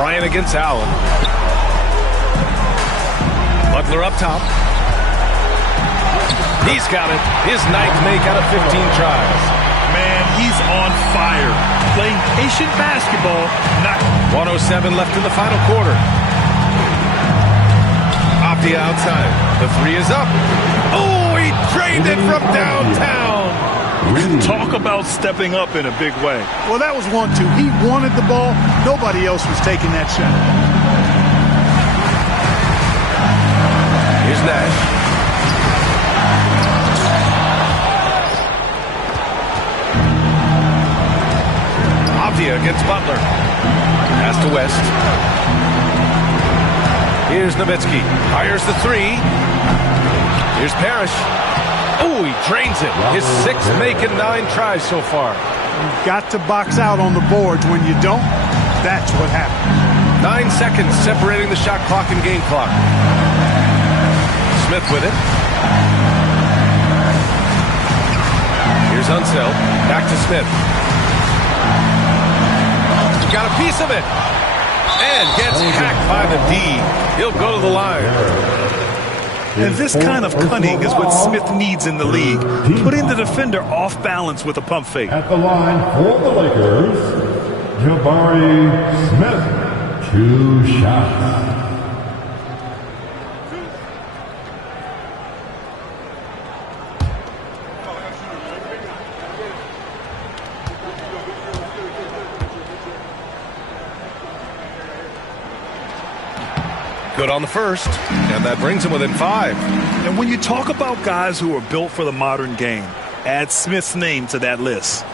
Bryant against Allen. Butler up top. He's got it. His ninth make out of 15 tries. Man, he's on fire. Playing patient basketball. 1:07 left in the final quarter. Off the outside. The three is up. Oh, he drained it from downtown. Talk about stepping up in a big way. Well, that was 1-2. He wanted the ball. Nobody else was taking that shot. Here's Nash. Against Butler. Pass to West. Here's Nowitzki. Fires the three. Here's Parrish. Oh, he drains it. His sixth make in 9 tries so far. You've got to box out on the boards. When you don't, that's what happens. 9 seconds separating the shot clock and game clock. Smith with it. Here's Unseld. Back to Smith. Got a piece of it. And gets hacked by the D. He'll go to the line. And this kind of cunning is what Smith needs in the league. Putting the defender off balance with a pump fake. At the line for the Lakers, Jabari Smith. 2 shots. Good on the first, and that brings him within 5. And when you talk about guys who are built for the modern game, add Smith's name to that list.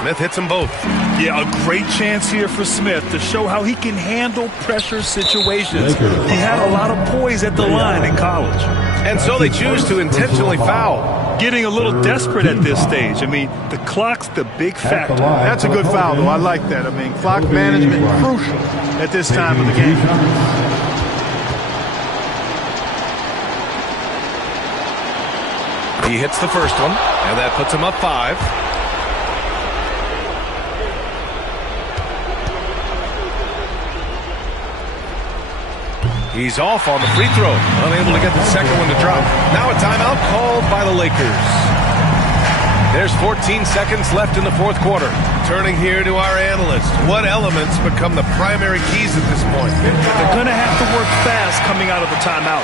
Smith hits them both. Yeah, a great chance here for Smith to show how he can handle pressure situations. He had a lot of poise at the line in college. And so they choose to intentionally foul. Getting a little desperate at this stage. I mean, the clock's the big factor. That's a good foul, though. I like that. I mean, clock management crucial at this time of the game. He hits the first one, and that puts him up 5. He's off on the free throw, unable to get the second one to drop. Now a timeout called by the Lakers. There's 14 seconds left in the fourth quarter. Turning here to our analyst. What elements become the primary keys at this point? They're going to have to work fast coming out of the timeout.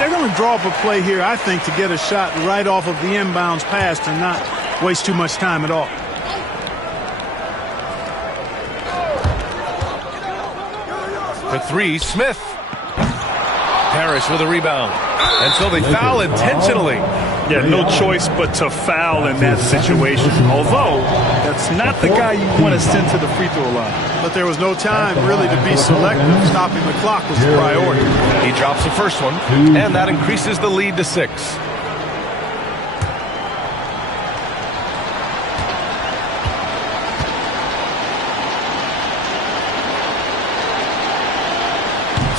They're going to draw up a play here, I think, to get a shot right off of the inbounds pass and not waste too much time at all. The three, Smith. Parrish with a rebound. And so they foul intentionally. Yeah, no choice but to foul in that situation. Although, that's not the guy you want to send to the free throw line. But there was no time really to be selective. Stopping the clock was the priority. He drops the first one, and that increases the lead to 6.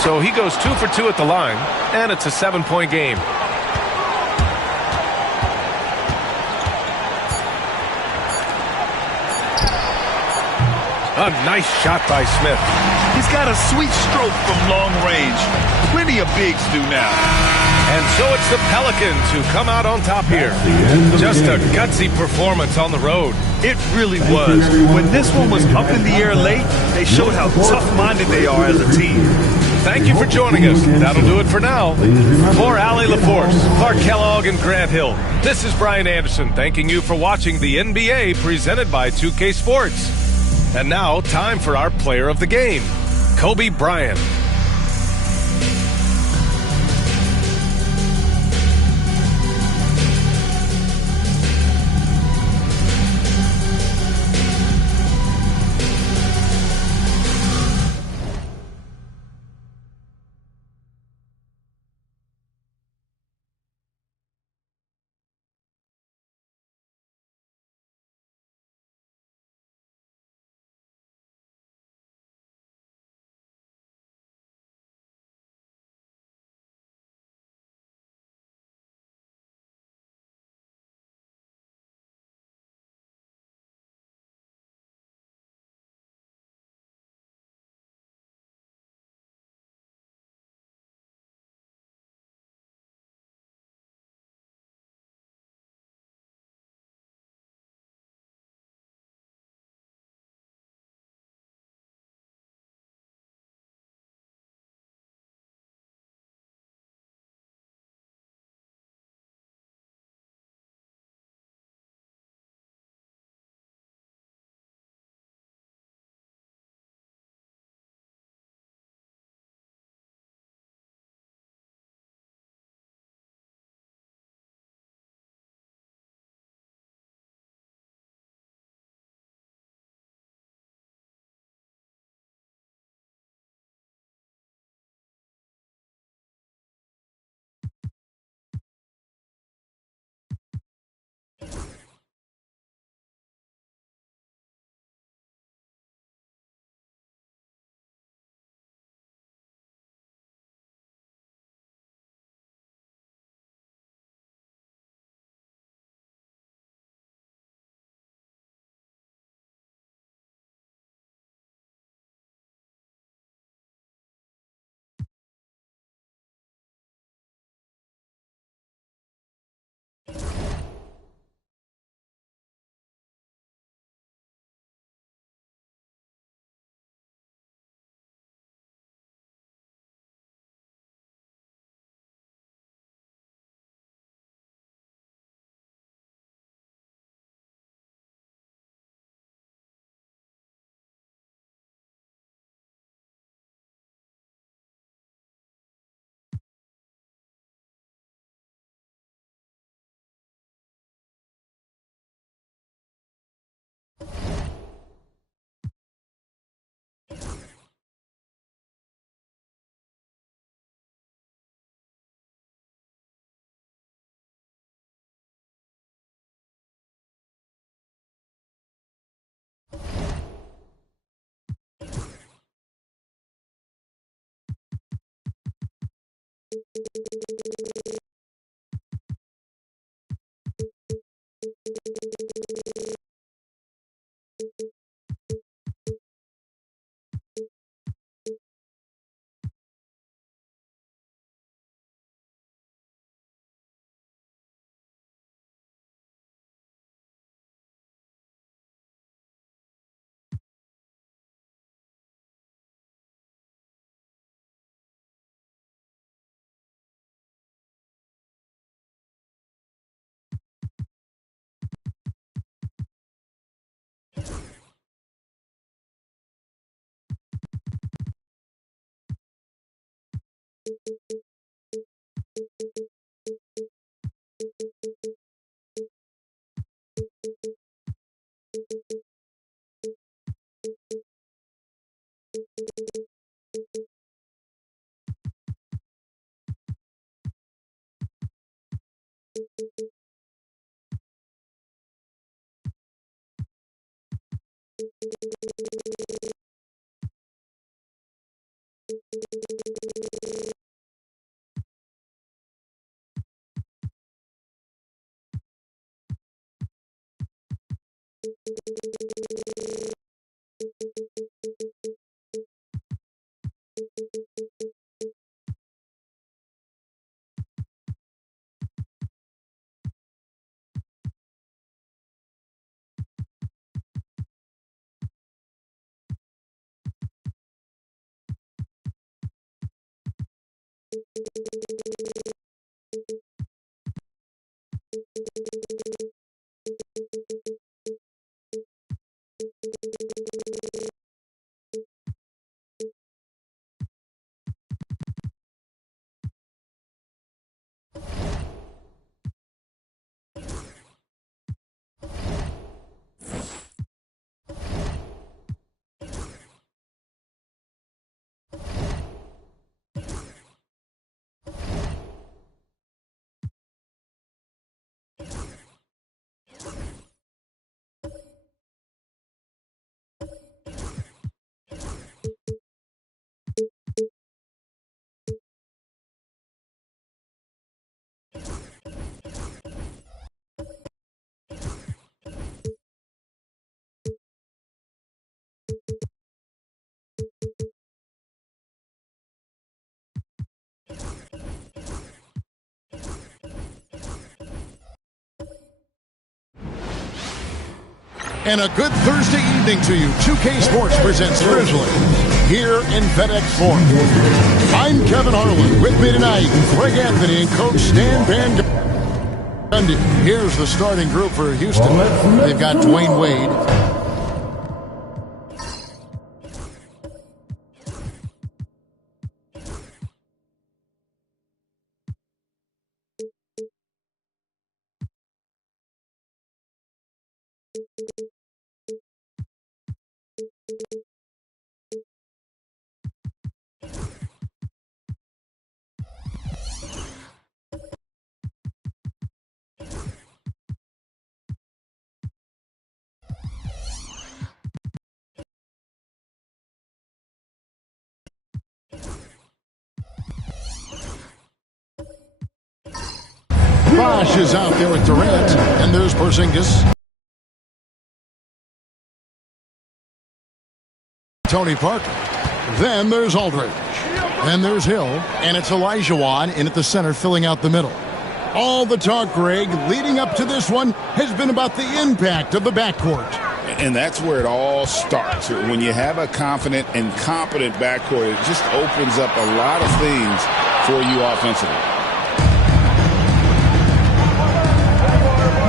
So he goes 2 for 2 at the line, and it's a 7-point game. A nice shot by Smith. He's got a sweet stroke from long range. Plenty of bigs do now. And so it's the Pelicans who come out on top here. Just a gutsy performance on the road. It really was. When this one was up in the air late, they showed how tough-minded they are as a team. Thank you for joining us. That'll do it for now. For Allie LaForce, Clark Kellogg, and Grant Hill, this is Brian Anderson thanking you for watching the NBA presented by 2K Sports. And now, time for our player of the game, Kobe Bryant. And a good Thursday evening to you. 2K Sports presents Grizzly here in FedEx Forum. I'm Kevin Harlan. With me tonight, Greg Anthony and Coach Stan Van Gundy. Here's the starting group for Houston. They've got Dwayne Wade. Bosh is out there with Durant, and there's Porzingis. Tony Parker. Then there's Aldridge. Then there's Hill, and it's Olajuwon in at the center filling out the middle. All the talk, Greg, leading up to this one has been about the impact of the backcourt. And that's where it all starts. When you have a confident and competent backcourt, it just opens up a lot of things for you offensively.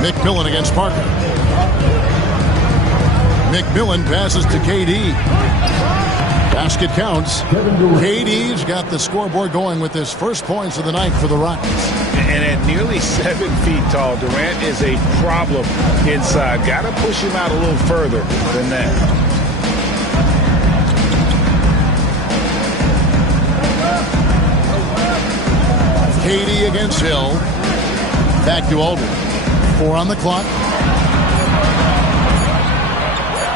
McMillan against Parker. McMillan passes to KD. Basket counts. KD's got the scoreboard going with his first points of the night for the Rockets. And at nearly 7 feet tall, Durant is a problem inside. Got to push him out a little further than that. KD against Hill. Back to Aldridge. 4 on the clock.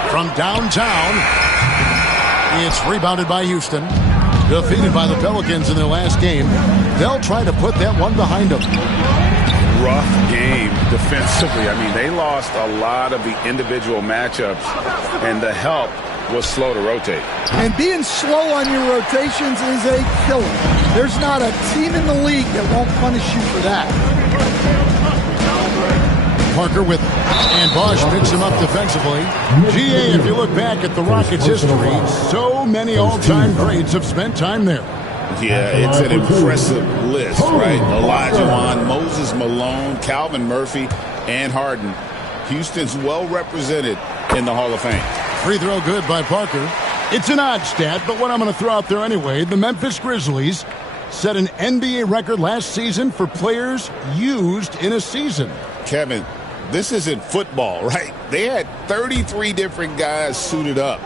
From downtown, it's rebounded by Houston. Defeated by the Pelicans in their last game, they'll try to put that one behind them. Rough game defensively. I mean, they lost a lot of the individual matchups, and the help was slow to rotate. And being slow on your rotations is a killer. There's not a team in the league that won't punish you for that. Parker with it. And Bosch picks him up defensively. GA, if you look back at the Rockets' history, so many all-time greats have spent time there. Yeah, it's an impressive list, right? Olajuwon, Moses Malone, Calvin Murphy, and Harden. Houston's well represented in the Hall of Fame. Free throw good by Parker. It's an odd stat, but what I'm going to throw out there anyway, the Memphis Grizzlies set an NBA record last season for players used in a season. Kevin, this isn't football, right? They had 33 different guys suited up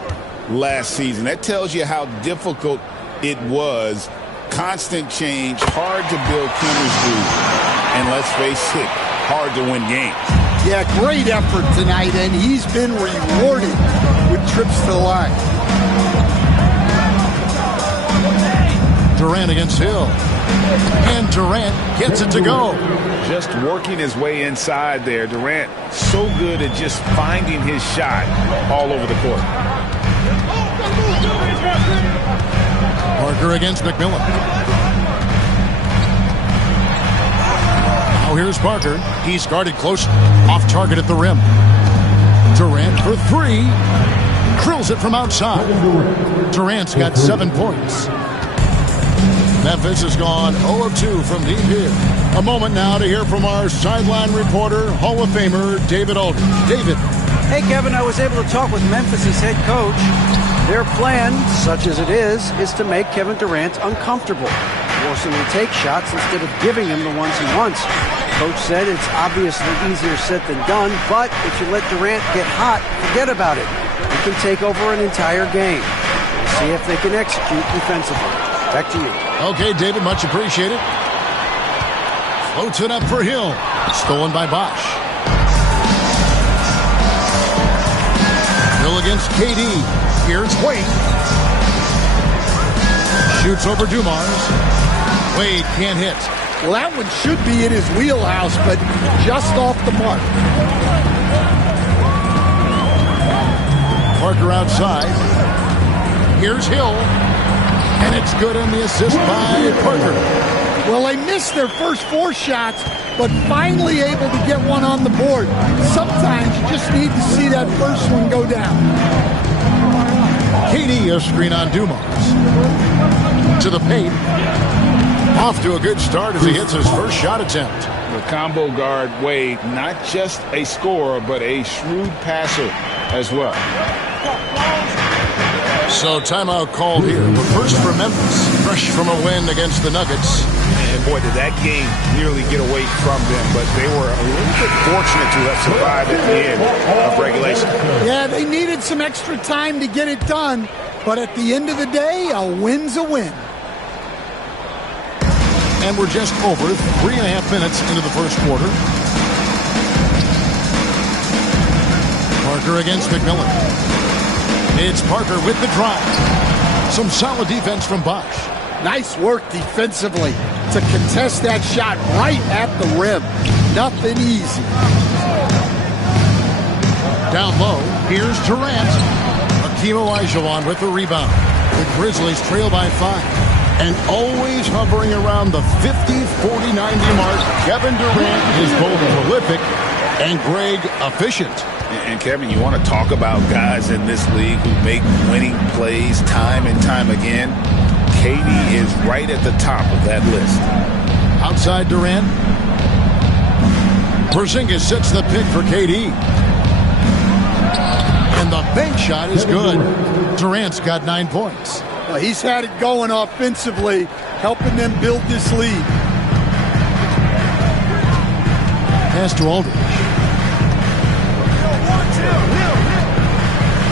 last season. That tells you how difficult it was. Constant change, hard to build chemistry, and let's face it, hard to win games. Yeah, great effort tonight, and he's been rewarded with trips to the line. Durant against Hill. And Durant gets it to go. Just working his way inside there. Durant so good at just finding his shot all over the court. Parker against McMillan. Now here's Parker. He's guarded close. Off target at the rim. Durant for three. Drills it from outside. Durant's got 7 points. Memphis has gone 0 of 2 from deep here. A moment now to hear from our sideline reporter, Hall of Famer David Aldridge. David. Hey, Kevin, I was able to talk with Memphis's head coach. Their plan, such as it is to make Kevin Durant uncomfortable. Force him to take shots instead of giving him the ones he wants. Coach said it's obviously easier said than done, but if you let Durant get hot, forget about it. He can take over an entire game. We'll see if they can execute defensively. Back to you. Okay, David, much appreciated. Floats it up for Hill. Stolen by Bosch. Hill against KD. Here's Wade. Shoots over Dumars. Wade can't hit. Well, that one should be in his wheelhouse, but just off the mark. Parker outside. Here's Hill. And it's good on the assist by Parker. Well, they missed their first 4 shots, but finally able to get one on the board. Sometimes you just need to see that first one go down. KD, a screen on Dumars. To the paint. Off to a good start as he hits his first shot attempt. The combo guard, Wade, not just a scorer, but a shrewd passer as well. So timeout called here, but first for Memphis, fresh from a win against the Nuggets. And boy, did that game nearly get away from them, but they were a little bit fortunate to have survived at the end of regulation. Yeah, they needed some extra time to get it done, but at the end of the day, a win's a win. And we're just over 3.5 minutes into the first quarter. Parker against McMillan. It's Parker with the drive. Some solid defense from Bosch. Nice work defensively to contest that shot right at the rim. Nothing easy. Down low, here's Durant. Hakeem Olajuwon with the rebound. The Grizzlies trail by 5. And always hovering around the 50, 40, 90 mark, Kevin Durant is both prolific and Greg efficient. And Kevin, you want to talk about guys in this league who make winning plays time and time again? KD is right at the top of that list. Outside Durant. Porzingis sets the pick for KD. And the bank shot is good. Durant's got 9 points. Well, he's had it going offensively, helping them build this lead. Pass to Aldridge.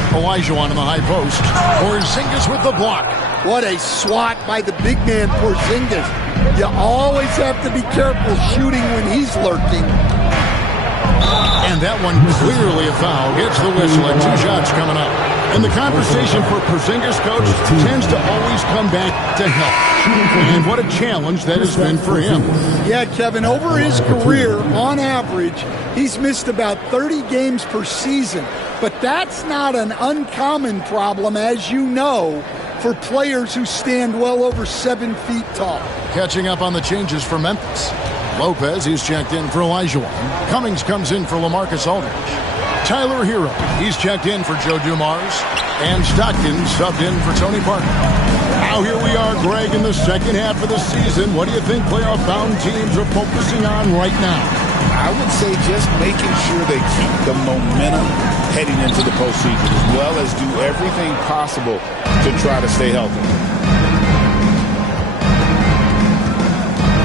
Olajuwon in the high post. Porzingis with the block. What a swat by the big man Porzingis. You always have to be careful shooting when he's lurking. And that one clearly a foul. Gets the whistle and 2 shots coming up. And the conversation for Porzingis, coach, tends to always come back to health. And what a challenge that has been for him. Yeah, Kevin, over his career, on average, he's missed about 30 games per season. But that's not an uncommon problem, as you know, for players who stand well over 7 feet tall. Catching up on the changes for Memphis. Lopez, he's checked in for Elijah Wan. Cummings comes in for LaMarcus Aldridge. Tyler Hero, he's checked in for Joe Dumars. And Stockton subbed in for Tony Parker. Now here we are, Greg, in the second half of the season. What do you think playoff-bound teams are focusing on right now? I would say just making sure they keep the momentum heading into the postseason, as well as do everything possible to try to stay healthy.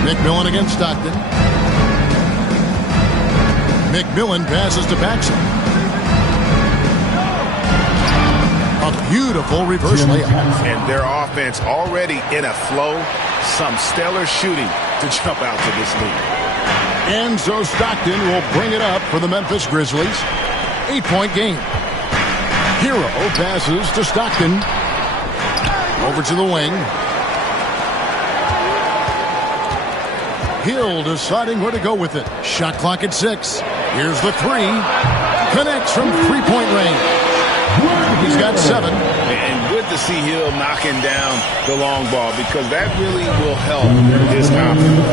McMillan against Stockton. McMillan passes to Paxson. A beautiful reverse layup. And their offense already in a flow. Some stellar shooting to jump out to this lead. And so Stockton will bring it up for the Memphis Grizzlies. 8-point game. Hero passes to Stockton. Over to the wing. Hill deciding where to go with it. Shot clock at 6. Here's the 3. Connects from 3-point range. He's got 7. And good to see Hill knocking down the long ball, because that really will help his confidence.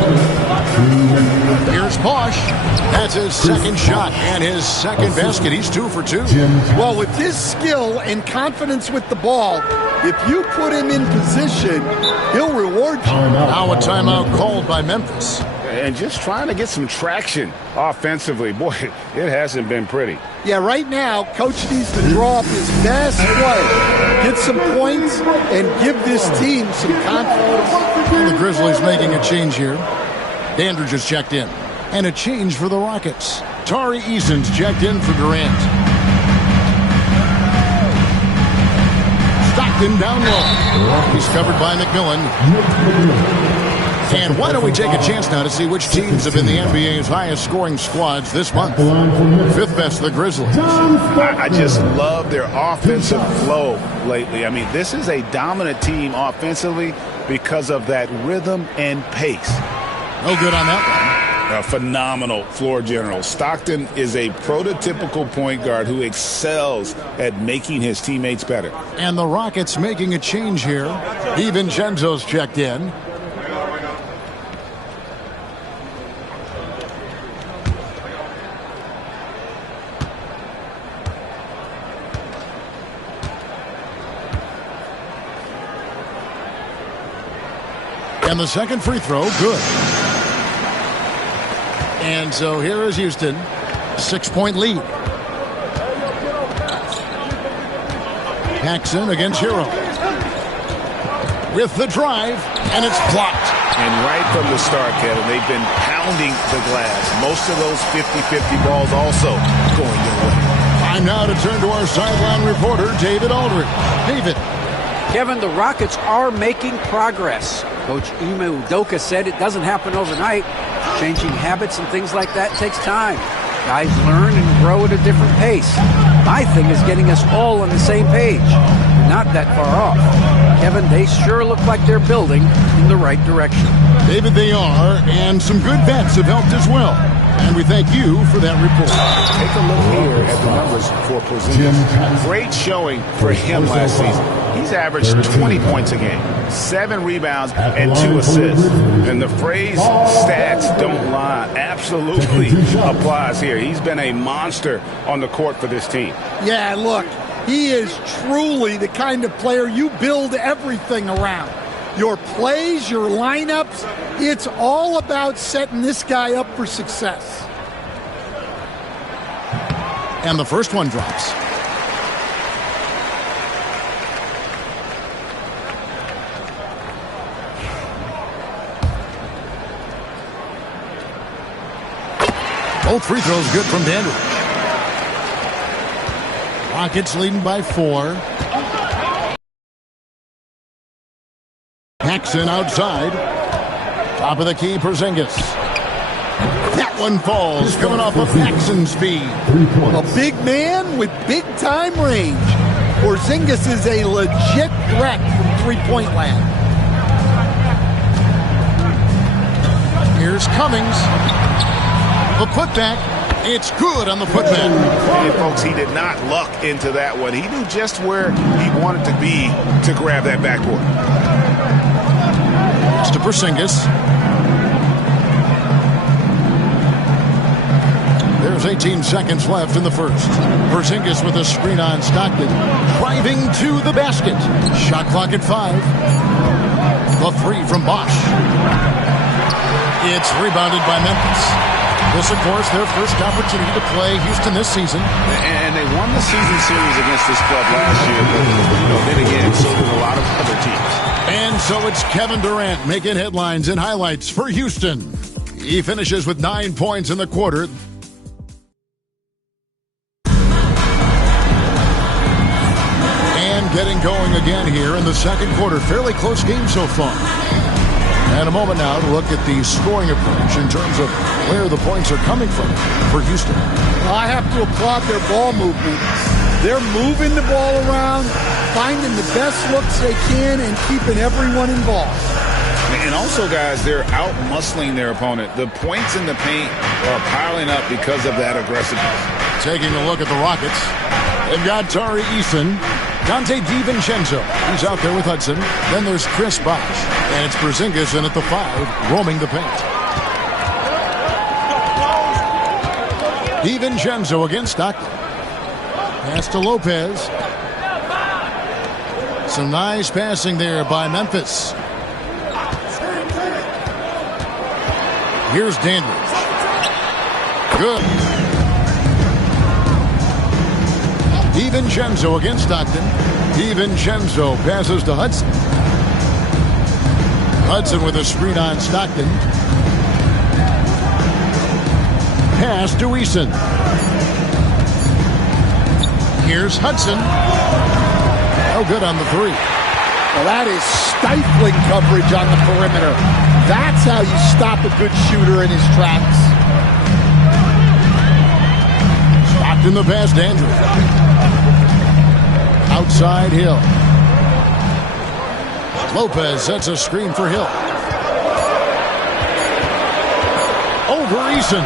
Here's Bosch. That's his second shot and his second basket. He's 2 for 2. Well, with his skill and confidence with the ball, if you put him in position, he'll reward you. Now a timeout called by Memphis. And just trying to get some traction offensively. Boy, it hasn't been pretty. Yeah, right now, Coach needs to draw up his best play, get some points, and give this team some confidence. The Grizzlies making a change here. Dandridge is checked in. And a change for the Rockets. Tari Eason's checked in for Durant. Stockton down low. He's covered by McMillan. And why don't we take a chance now to see which teams have been the NBA's highest scoring squads this month. 5th best, the Grizzlies. I just love their offensive flow lately. I mean, this is a dominant team offensively because of that rhythm and pace. No good on that one. A phenomenal floor general. Stockton is a prototypical point guard who excels at making his teammates better. And the Rockets making a change here. DiVincenzo's checked in. And the second free throw, good. And so here is Houston. 6-point lead. Paxson against Hero. With the drive, and it's blocked. And right from the start, Kevin, they've been pounding the glass. Most of those 50-50 balls also going their way. Time now to turn to our sideline reporter, David Aldridge. David. Kevin, the Rockets are making progress. Coach Ime Udoka said it doesn't happen overnight. Changing habits and things like that takes time. Guys learn and grow at a different pace. My thing is getting us all on the same page. We're not that far off. Kevin, they sure look like they're building in the right direction. David, they are, and some good vets have helped as well. And we thank you for that report. Take a look here at the numbers for Porzingis. Great showing for him last season. He's averaged 20 points a game, 7 rebounds, and 2 assists. And the phrase stats don't lie absolutely applies here. He's been a monster on the court for this team. Yeah, look, he is truly the kind of player you build everything around. Your plays, your lineups, it's all about setting this guy up for success. And the first one drops. Both free throws good from Dandridge. Rockets leading by 4. Paxson outside. Top of the key, Porzingis. That one falls, coming off of Paxson's speed. A big man with big-time range. Porzingis is a legit threat from three-point land. Here's Cummings. The putback. It's good on the putback. Hey, folks, he did not luck into that one. He knew just where he wanted to be to grab that backboard. It's to Porzingis. There's 18 seconds left in the first. Porzingis with a screen on Stockton. Driving to the basket. Shot clock at 5. The three from Bosch. It's rebounded by Memphis. This, of course, their first opportunity to play Houston this season. And they won the season series against this club last year. But then again, so did a lot of other teams. And so it's Kevin Durant making headlines and highlights for Houston. He finishes with 9 points in the quarter. And getting going again here in the second quarter. Fairly close game so far. And a moment now to look at the scoring approach in terms of where the points are coming from for Houston. Well, I have to applaud their ball movement. They're moving the ball around, finding the best looks they can, and keeping everyone involved. And also, guys, they're out-muscling their opponent. The points in the paint are piling up because of that aggressiveness. Taking a look at the Rockets. They've got Tari Eason, Dante DiVincenzo. He's out there with Hudson. Then there's Chris Bosh. And it's Porzingis in at the 5, roaming the paint. DiVincenzo against Stockton. Pass to Lopez. Some nice passing there by Memphis. Here's Dandridge. Good. DiVincenzo against Stockton. DiVincenzo passes to Hudson. Hudson with a screen on Stockton. Pass to Eason. Here's Hudson. Oh, good on the 3. Well, that is stifling coverage on the perimeter. That's how you stop a good shooter in his tracks. Stockton the pass to Andrew. Outside Hill. Lopez sets a screen for Hill. Over Eason.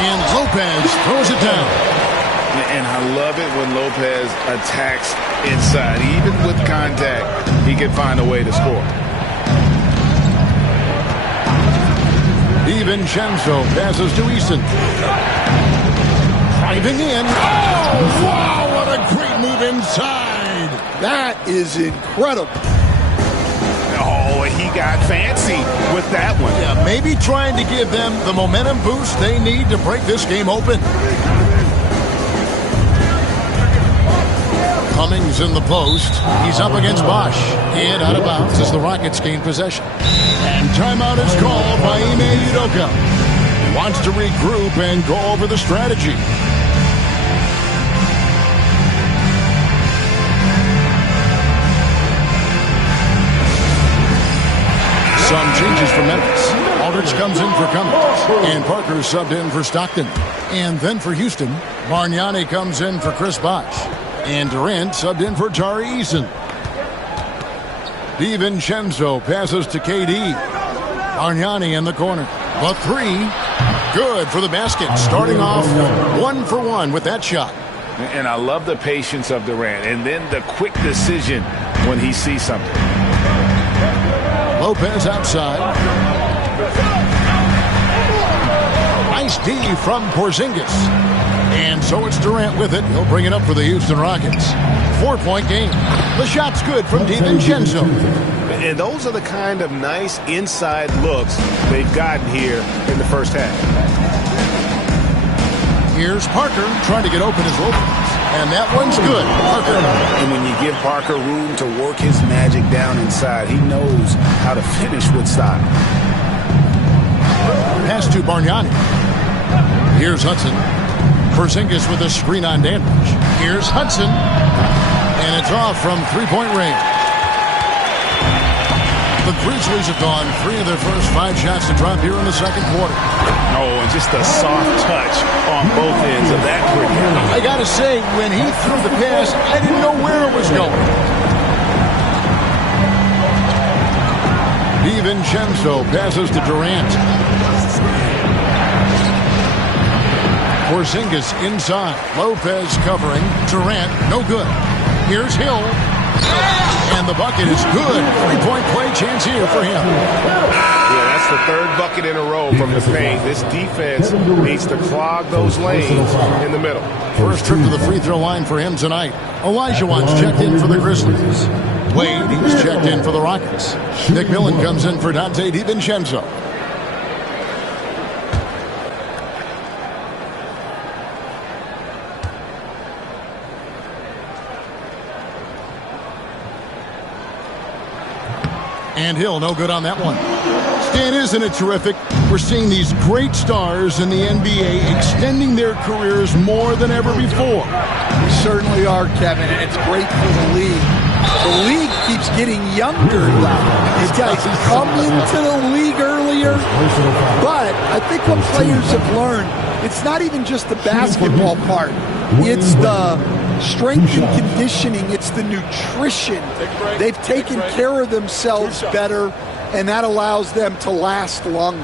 And Lopez throws it down. And I love it when Lopez attacks inside. Even with contact, he can find a way to score. DiVincenzo passes to Eason. Driving in. Oh, wow, what a great move inside. That is incredible. Oh, he got fancy with that one. Yeah, maybe trying to give them the momentum boost they need to break this game open. Cummings in the post. He's up against Bosch. And out of bounds as the Rockets gain possession. And timeout is called by Ime Udoka. Wants to regroup and go over the strategy. Some changes for Memphis. Aldridge comes in for Cummings. And Parker subbed in for Stockton. And then for Houston, Bargnani comes in for Chris Bosh. And Durant subbed in for Tari Eason. DiVincenzo passes to KD. Bargnani in the corner. The 3, good for the basket. Starting off 1 for 1 with that shot. And I love the patience of Durant. And then the quick decision when he sees something. Lopez outside. Nice D from Porzingis. And so it's Durant with it. He'll bring it up for the Houston Rockets. 4-point game. The shot's good from DiVincenzo. And those are the kind of nice inside looks they've gotten here in the first half. Here's Parker trying to get open as Lopez. And that one's good. Parker. And when you give Parker room to work his magic down inside, he knows how to finish with style. Pass to Bargnani. Here's Hudson. Porzingis with a screen on Dandridge. Here's Hudson. And it's off from 3-point range. The Grizzlies have gone 3 of their first 5 shots to drop here in the second quarter. Oh, and just a soft touch on both ends of that quick hit. I got to say, when he threw the pass, I didn't know where it was going. DiVincenzo passes to Durant. Porzingis inside. Lopez covering. Durant, no good. Here's Hill. And the bucket is good. 3-point play chance here for him. Yeah, that's the 3rd bucket in a row from the paint. This defense needs to clog those lanes in the middle. First trip to the free throw line for him tonight. Olajuwon's checked in for the Grizzlies. Wade, he's checked in for the Rockets. McMillan comes in for Dante DiVincenzo. And Hill, no good on that one. Stan, isn't it terrific? We're seeing these great stars in the NBA extending their careers more than ever before. We certainly are, Kevin, and it's great for the league. The league keeps getting younger. These guys come into the league earlier, but I think what players have learned, it's not even just the basketball part. It's the strength and conditioning. It's the nutrition. They've taken care of themselves better, and that allows them to last longer.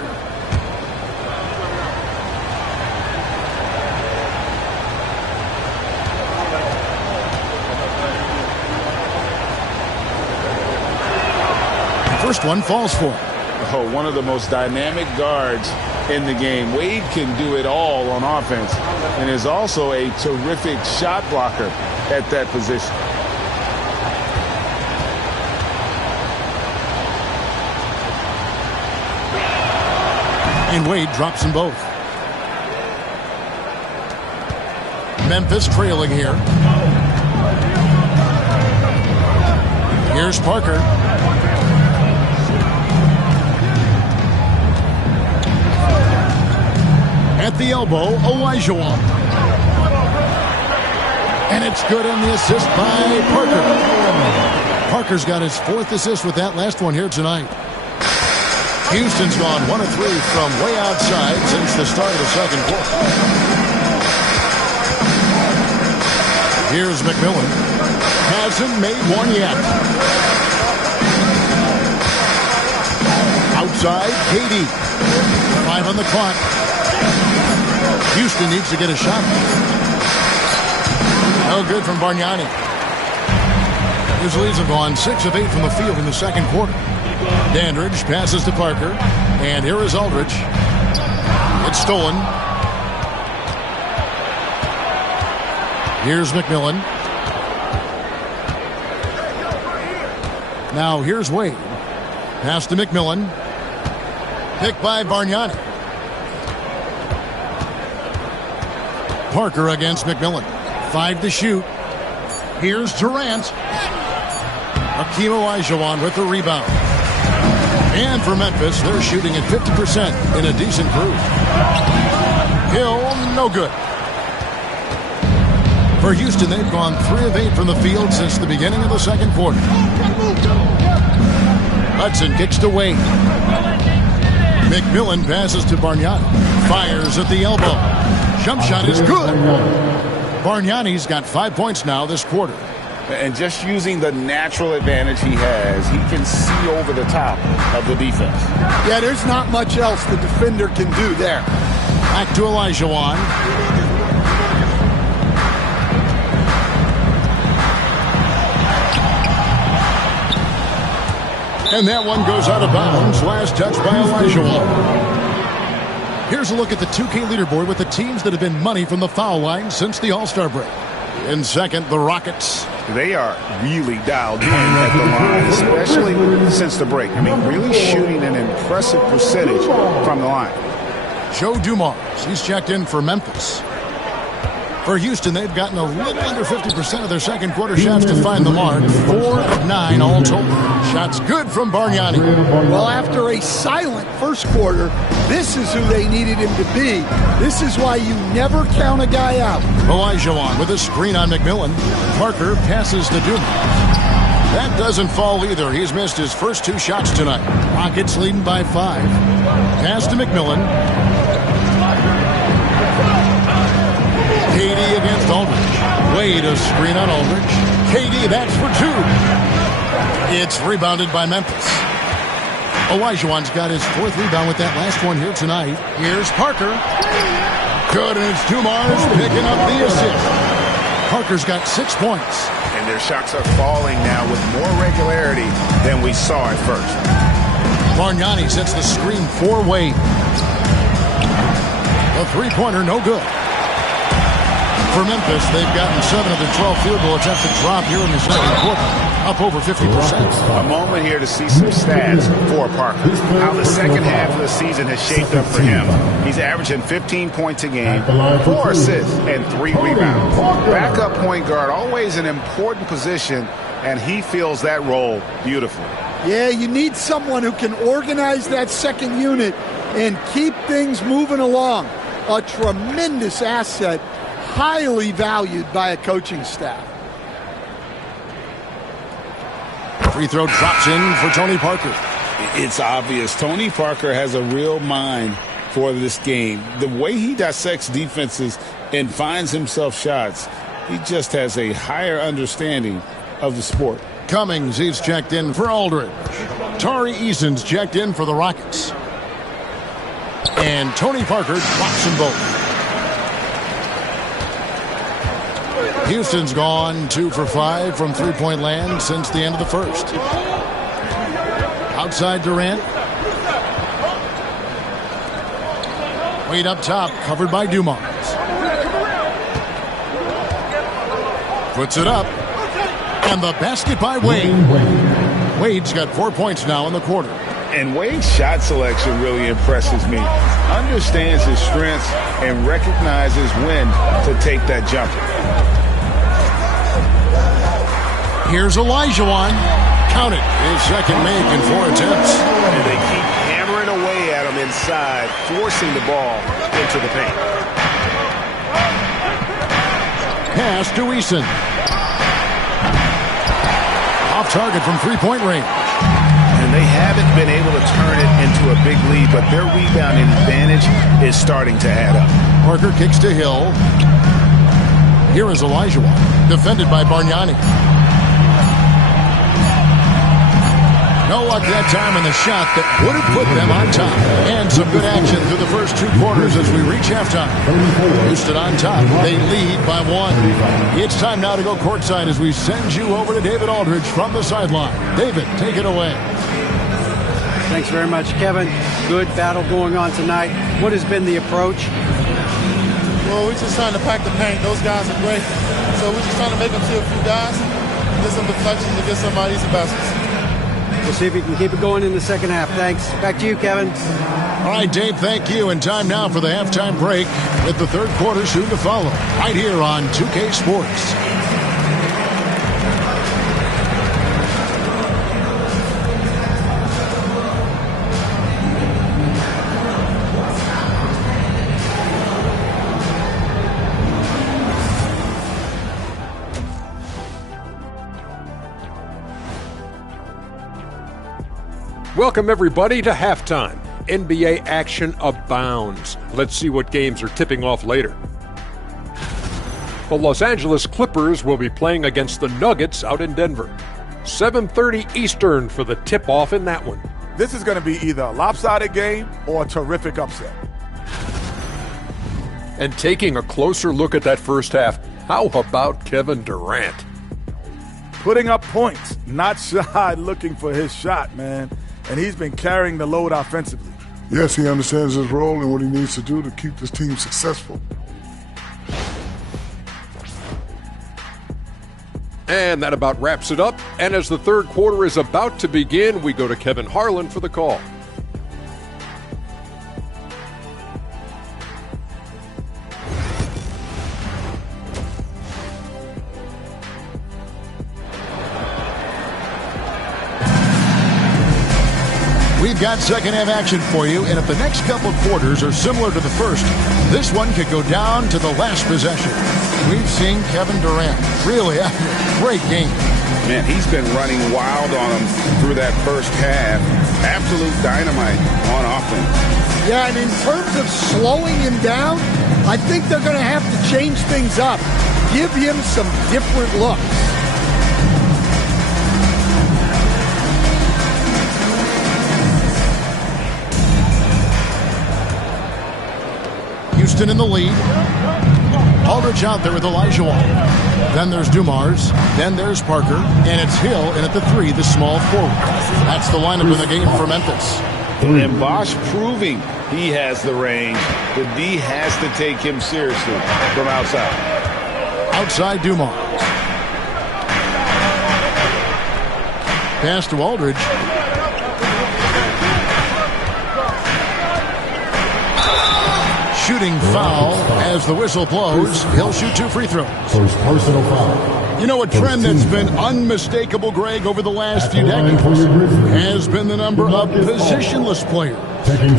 The first one falls for him. Oh, one of the most dynamic guards in the game. Wade can do it all on offense and is also a terrific shot blocker at that position. And Wade drops them both. Memphis trailing here. Here's Parker. At the elbow, Olajuwon. And it's good on the assist by Parker. Parker's got his 4th assist with that last one here tonight. Houston's gone 1 of 3 from way outside since the start of the second quarter. Here's McMillan. Hasn't made one yet. Outside, KD. 5 on the clock. Houston needs to get a shot. No good from Bargnani. Grizzlies have gone 6 of 8 from the field in the second quarter. Dandridge passes to Parker. And here is Aldridge. It's stolen. Here's McMillan. Now here's Wade. Pass to McMillan. Picked by Bargnani. Parker against McMillan. 5 to shoot. Here's Durant. Hakeem Olajuwon with the rebound. And for Memphis, they're shooting at 50% in a decent groove. Hill, no good. For Houston, they've gone 3 of 8 from the field since the beginning of the second quarter. Hudson kicks to Wade. McMillan passes to Bargnani. Fires at the elbow. Jump shot is good. Bargnani's got 5 points now this quarter. And just using the natural advantage he has, he can see over the top of the defense. Yeah, there's not much else the defender can do there. Back to Olajuwon. And that one goes out of bounds. Last touch by Olajuwon. Here's a look at the 2K leaderboard with the teams that have been money from the foul line since the All-Star break. In second, the Rockets. They are really dialed in at the line, especially since the break. I mean, really shooting an impressive percentage from the line. Joe Dumars, he's checked in for Memphis. For Houston, they've gotten a little under 50% of their second quarter shots to find the mark. 4 of 9 all total. Shots good from Bargnani. Well, after a silent first quarter, this is who they needed him to be. This is why you never count a guy out. Olajuwon with a screen on McMillan. Parker passes to Dumars. That doesn't fall either. He's missed his first 2 shots tonight. Rockets leading by 5. Pass to McMillan. KD against Aldridge. Wade a screen on Aldridge. KD, that's for 2. It's rebounded by Memphis. Olajuwon's got his 4th rebound with that last one here tonight. Here's Parker. Good, and it's Dumars picking up the assist. Parker's got 6 points. And their shots are falling now with more regularity than we saw at first. Bargnani sets the screen for Wade. A 3-pointer, no good. For Memphis, they've gotten 7 of their 12 field goal attempts to drop here in the second quarter, up over 50%. A moment here to see some stats for Parker. How the second half of the season has shaped up for him. He's averaging 15 points a game, 4 assists, and 3 rebounds. Backup point guard, always an important position, and he fills that role beautifully. Yeah, you need someone who can organize that second unit and keep things moving along. A tremendous asset, highly valued by a coaching staff. Free throw drops in for Tony Parker. It's obvious. Tony Parker has a real mind for this game. The way he dissects defenses and finds himself shots, he just has a higher understanding of the sport. Cummings, he's checked in for Aldridge. Tari Eason's checked in for the Rockets. And Tony Parker drops them both. Houston's gone 2 for 5 from 3-point land since the end of the first. Outside Durant. Wade up top, covered by Dumars. Puts it up. And the basket by Wade. Wade's got 4 points now in the quarter. And Wade's shot selection really impresses me. Understands his strengths and recognizes when to take that jumper. Here's Olajuwon. Count it. His second make in 4 attempts. And they keep hammering away at him inside, forcing the ball into the paint. Pass to Eason. Off target from 3-point range. And they haven't been able to turn it into a big lead, but their rebounding advantage is starting to add up. Parker kicks to Hill. Here is Olajuwon, defended by Bargnani. No luck that time on the shot that would have put them on top. And some good action through the first 2 quarters as we reach halftime. Houston on top. They lead by 1. It's time now to go courtside as we send you over to David Aldridge from the sideline. David, take it away. Thanks very much, Kevin. Good battle going on tonight. What has been the approach? Well, we're just trying to pack the paint. Those guys are great. So we're just trying to make them see a few guys, get some deflections, and get some easy baskets. We'll see if we can keep it going in the second half. Thanks. Back to you, Kevin. All right, Dave, thank you. And time now for the halftime break with the third quarter soon to follow right here on 2K Sports. Welcome, everybody, to halftime. NBA action abounds. Let's see what games are tipping off later. The Los Angeles Clippers will be playing against the Nuggets out in Denver. 7:30 Eastern for the tip-off in that one. This is going to be either a lopsided game or a terrific upset. And taking a closer look at that first half, how about Kevin Durant? Putting up points, not shy looking for his shot, man. And he's been carrying the load offensively. Yes, he understands his role and what he needs to do to keep this team successful. And that about wraps it up. And as the third quarter is about to begin, we go to Kevin Harlan for the call. We've got second half action for you, and if the next couple of quarters are similar to the first, this one could go down to the last possession. We've seen Kevin Durant really have a great game. Man, he's been running wild on him through that first half. Absolute dynamite on offense. Yeah, and in terms of slowing him down, I think they're going to have to change things up. Give him some different looks. Houston in the lead. Aldridge out there with Olajuwon. Then there's Dumars. Then there's Parker. And it's Hill in at the 3, the small forward. That's the lineup in the game for Memphis. And Bosch proving he has the range. The D has to take him seriously from outside. Outside Dumars. Pass to Aldridge. Shooting foul as the whistle blows. He'll shoot 2 free throws. First personal foul. You know, a trend that's been unmistakable, Greg, over the last few decades has been the number of positionless players.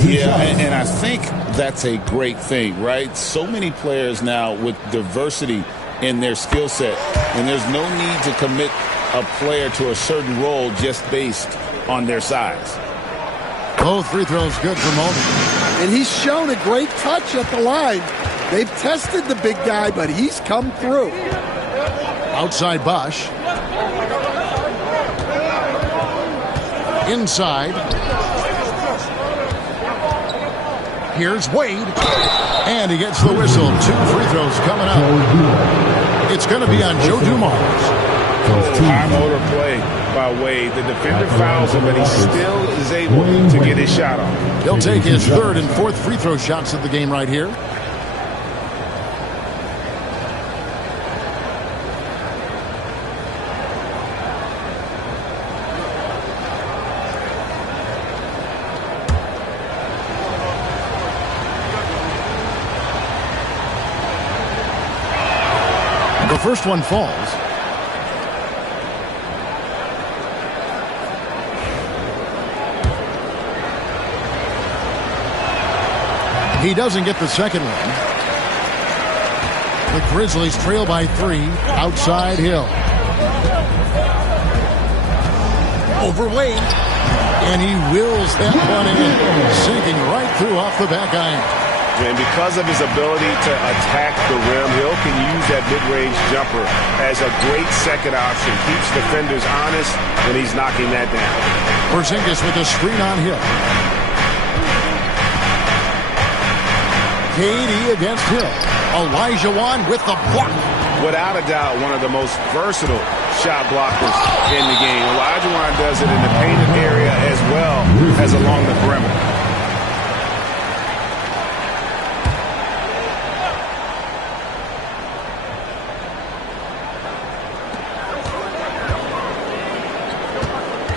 Yeah, and I think that's a great thing, right? So many players now with diversity in their skill set, and there's no need to commit a player to a certain role just based on their size. Both free throws good for Mulder. And he's shown a great touch at the line. They've tested the big guy, but he's come through. Outside Bosch. Inside. Here's Wade. And he gets the whistle. 2 free throws coming up. It's going to be on Joe Dumars. High motor play by Wade. The defender fouls him, but he still is able to get his shot off. He'll take his 3rd and 4th free throw shots of the game right here. The first one falls. He doesn't get the second one. The Grizzlies trail by 3. Outside Hill. Over Wade. And he wills that one in. Sinking right through off the back iron. And because of his ability to attack the rim, Hill can use that mid-range jumper as a great second option. Keeps defenders honest when he's knocking that down. Porzingis with a screen on Hill. KD against Hill. Olajuwon with the block. Without a doubt, one of the most versatile shot blockers in the game. Olajuwon does it in the painted area as well as along the perimeter.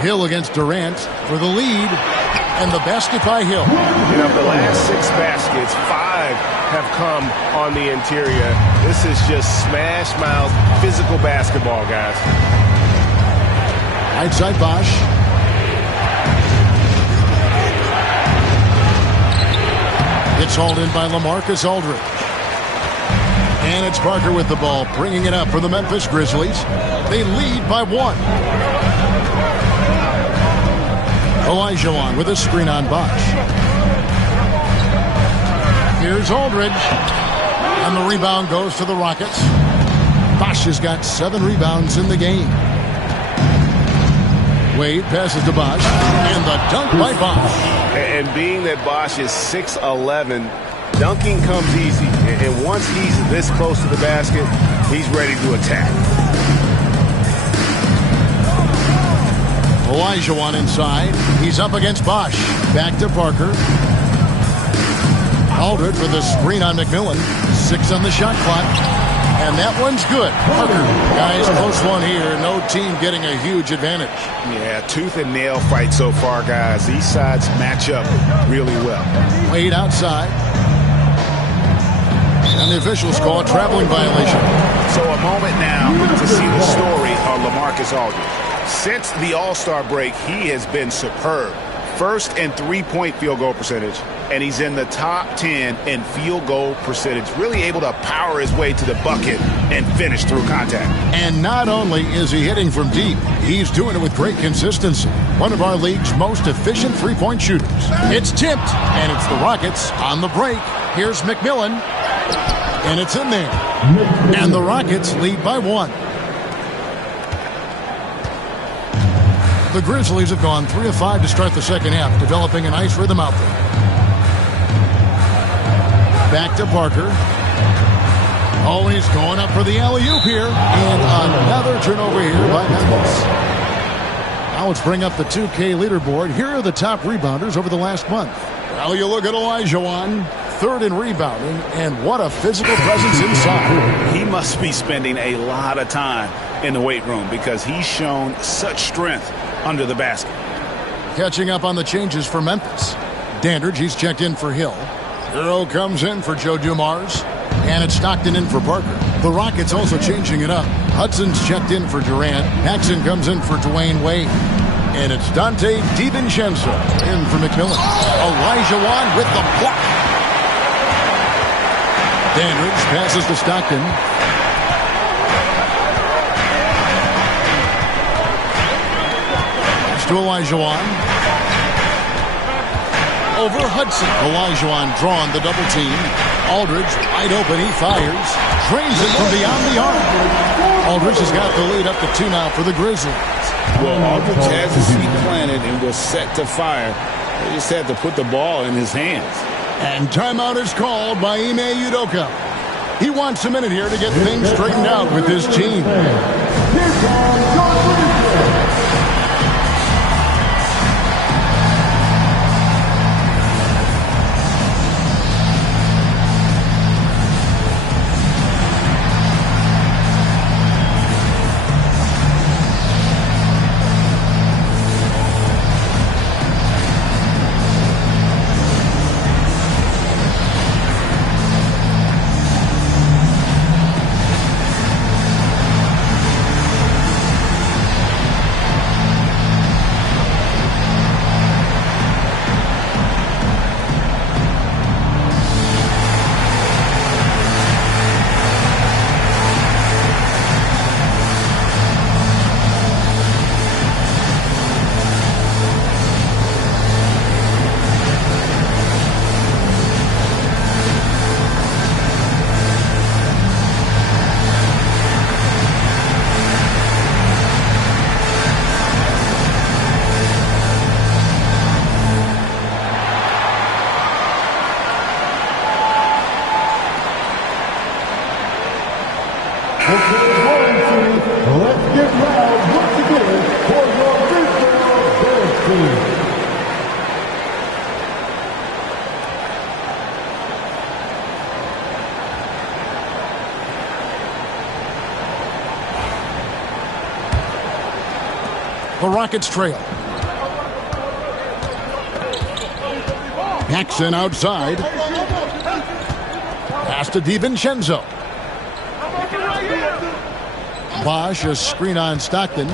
Hill against Durant for the lead. And the basket by Hill. And of the last 6 baskets, 5 have come on the interior. This is just smash mouth physical basketball, guys. Outside Bosch. It's hauled in by LaMarcus Aldridge. And it's Parker with the ball, bringing it up for the Memphis Grizzlies. They lead by 1. Olajuwon with a screen on Bosch. Here's Aldridge. And the rebound goes to the Rockets. Bosch has got 7 rebounds in the game. Wade passes to Bosch. And the dunk by Bosch. And being that Bosch is 6'11", dunking comes easy. And once he's this close to the basket, he's ready to attack. Olajuwon inside. He's up against Bosch. Back to Parker. Aldridge with a screen on McMillan. 6 on the shot clock. And that one's good. Parker, guys, close one here. No team getting a huge advantage. Yeah, tooth and nail fight so far, guys. These sides match up really well. Wade outside. And the officials call a traveling violation. So a moment now to see the story on LaMarcus Aldridge. Since the All-Star break, he has been superb. first in three-point field goal percentage, and he's in the top 10 in field goal percentage. Really able to power his way to the bucket and finish through contact. And not only is he hitting from deep, he's doing it with great consistency. One of our league's most efficient three-point shooters. It's tipped, and it's the Rockets on the break. Here's McMillan, and it's in there. And the Rockets lead by 1. The Grizzlies have gone 3 of 5 to start the second half, developing a nice rhythm out there. Back to Parker. Oh, he's going up for the alley-oop here. And another turnover here by Memphis. Now let's bring up the 2K leaderboard. Here are the top rebounders over the last month. Well, you look at Olajuwon, 3rd in rebounding, and what a physical presence inside. He must be spending a lot of time in the weight room because he's shown such strength under the basket. Catching up on the changes for Memphis. Dandridge, he's checked in for Hill. Hero comes in for Joe Dumars. And it's Stockton in for Parker. The Rockets also changing it up. Hudson's checked in for Durant. Paxson comes in for Dwayne Wade. And it's Dante DiVincenzo in for McMillan. Olajuwon with the block. Dandridge passes to Stockton. To Olajuwon. Over Hudson. Olajuwon drawn the double team. Aldridge wide open. He fires. Drains it from beyond the arc. Aldridge has got the lead up to 2 now for the Grizzlies. Well, Aldridge has his feet planted and was set to fire. They just had to put the ball in his hands. And timeout is called by Ime Udoka. He wants a minute here to get things straightened out with his team. Let's get loud once again for your Greensboro Bears team. The Rockets trail. Paxson outside. Pass to DiVincenzo. Bosch, a screen on Stockton.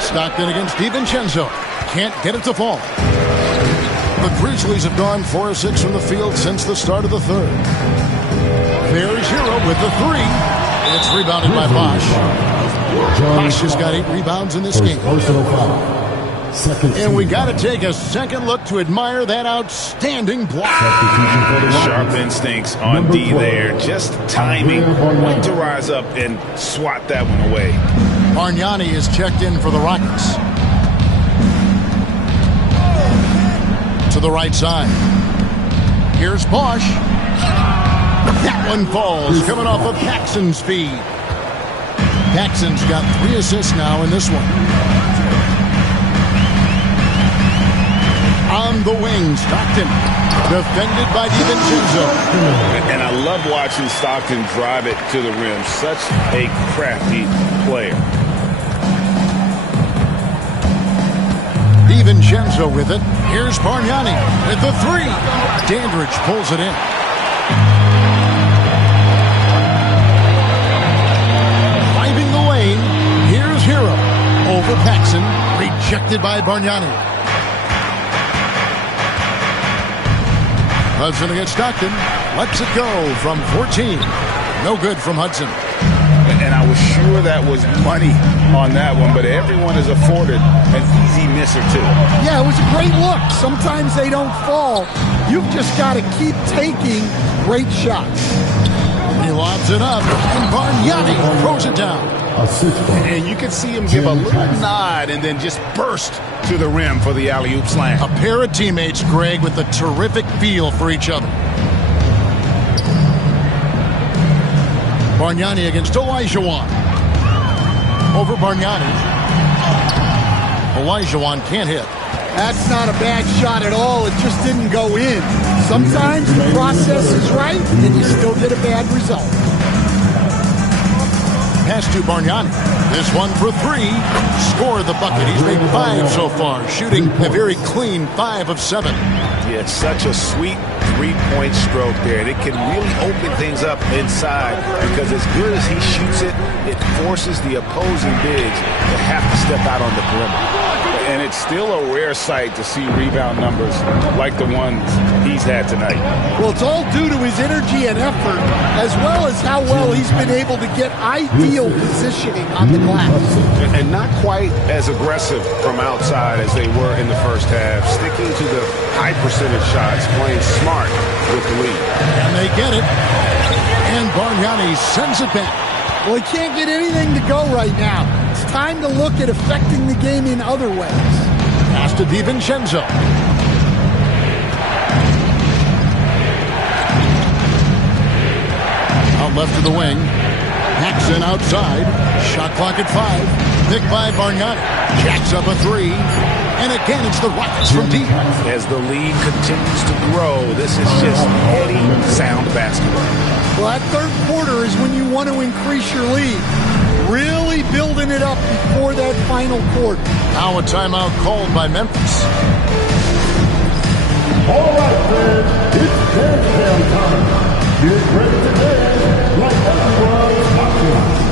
Stockton against DiVincenzo. Can't get it to fall. The Grizzlies have gone 4 of 6 from the field since the start of the third. There's Hero with the 3. It's rebounded by Bosch. Bosch has got 8 rebounds in this game. And we got to take a second look to admire that outstanding block. Sharp instincts on D there. Just timing when to rise up and swat that one away. Bargnani is checked in for the Rockets. To the right side. Here's Bosch. That one falls, coming off of Paxson's feed. Paxson's got 3 assists now in this one. On the wing, Stockton. Defended by DiVincenzo. And I love watching Stockton drive it to the rim. Such a crafty player. DiVincenzo with it. Here's Bargnani with the 3. Dandridge pulls it in. Driving the lane. Here's Hero. Over Paxson, rejected by Bargnani. Hudson against Stockton. Lets it go from 14. No good from Hudson. And I was sure that was money on that one, but everyone is afforded an easy miss or two. Yeah, it was a great look. Sometimes they don't fall. You've just got to keep taking great shots. He lobs it up, and Bargnani throws it down. And you can see him give a little nod and then just burst to the rim for the alley-oop slam. A pair of teammates, Greg, with a terrific feel for each other. Bargnani against Olajuwon. Over Bargnani. Olajuwon can't hit. That's not a bad shot at all. It just didn't go in. Sometimes the process is right, and you still get a bad result. Pass to Bargnani. This one for three. Scored the bucket. He's made 5 so far, shooting a very clean 5 of 7. Yeah, it's such a sweet three-point stroke there. And it can really open things up inside because as good as he shoots it, it forces the opposing bigs to have to step out on the perimeter. And it's still a rare sight to see rebound numbers like the ones he's had tonight. Well, it's all due to his energy and effort, as well as how well he's been able to get ideal positioning on the glass. And not quite as aggressive from outside as they were in the first half, sticking to the high percentage shots, playing smart with the lead. And they get it. And Bargnani sends it back. Well, he can't get anything to go right now. It's time to look at affecting the game in other ways. Pass to DiVincenzo. Out left to the wing. Paxson outside. Shot clock at 5. Picked by Bargnani. Jacks up a 3. And again, it's the Rockets from deep. As the lead continues to grow, this is just heady, sound basketball. Well, that third quarter is when you want to increase your lead. Really building it up before that final quarter. Now a timeout called by Memphis. All right, fans, it's dance time. Get ready to dance like everyone's watching.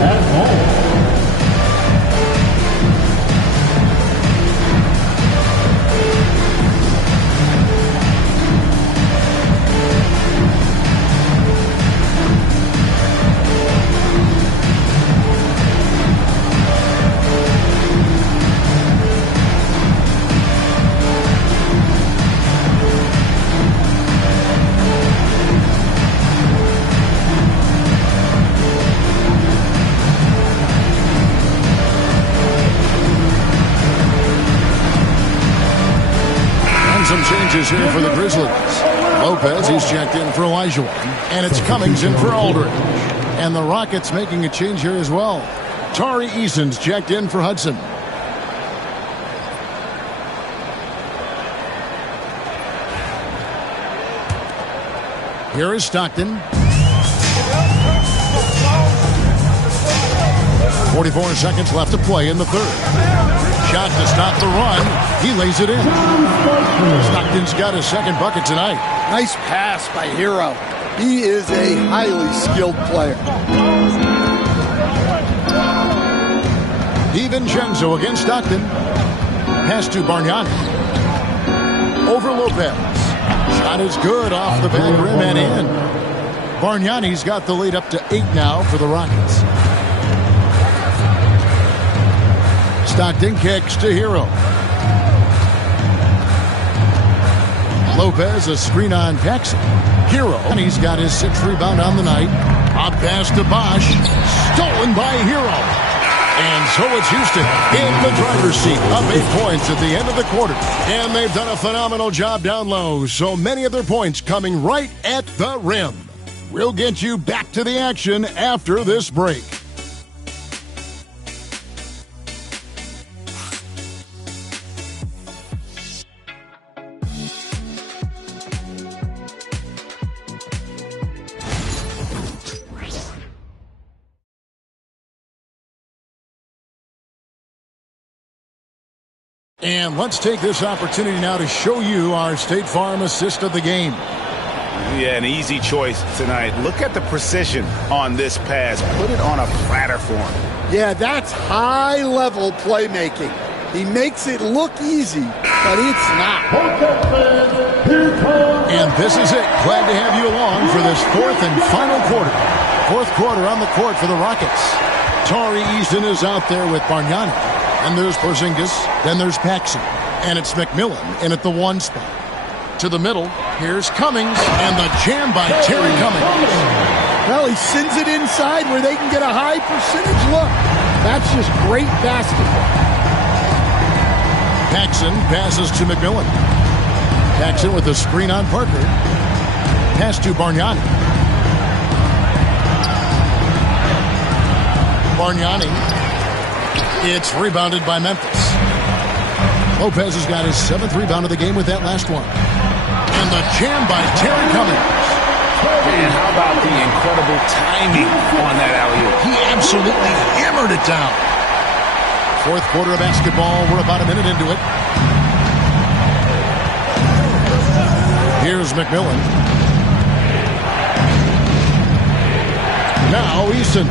At home. Some changes here for the Grizzlies. Lopez, he's checked in for Olajuwon. And it's Cummings in for Aldridge. And the Rockets making a change here as well. Tari Eason's checked in for Hudson. Here is Stockton. 44 seconds left to play in the third. Shot to stop the run. He lays it in. Stockton's got his second bucket tonight. Nice pass by Hero. He is a highly skilled player. DiVincenzo against Stockton. Pass to Bargnani. Over Lopez. Shot is good off the back rim and in. Bargnani's got the lead up to 8 now for the Rockets. Stockton kicks to Hero. Lopez, a screen on Paxson. Hero, and he's got his 6th rebound on the night. A pass to Bosch. Stolen by Hero. And so it's Houston in the driver's seat, up 8 points at the end of the quarter. And they've done a phenomenal job down low, so many of their points coming right at the rim. We'll get you back to the action after this break. And let's take this opportunity now to show you our State Farm assist of the game. Yeah, an easy choice tonight. Look at the precision on this pass. Put it on a platter for him. Yeah, that's high-level playmaking. He makes it look easy, but it's not. And this is it. Glad to have you along for this fourth and final quarter. Fourth quarter on the court for the Rockets. Tari Easton is out there with Bargnani. And there's Porzingis. Then there's Paxson. And it's McMillan in at the 1 spot. To the middle, here's Cummings, and the jam by Terry Cummings. Well, he sends it inside where they can get a high percentage look. That's just great basketball. Paxson passes to McMillan. Paxson with a screen on Parker. Pass to Bargnani. Bargnani. It's rebounded by Memphis. Lopez has got his 7th rebound of the game with that last one. And the jam by Terry Cummings. And how about the incredible timing on that alley-oop? He absolutely hammered it down. Fourth quarter of basketball. We're about a minute into it. Here's McMillan. Now Easton.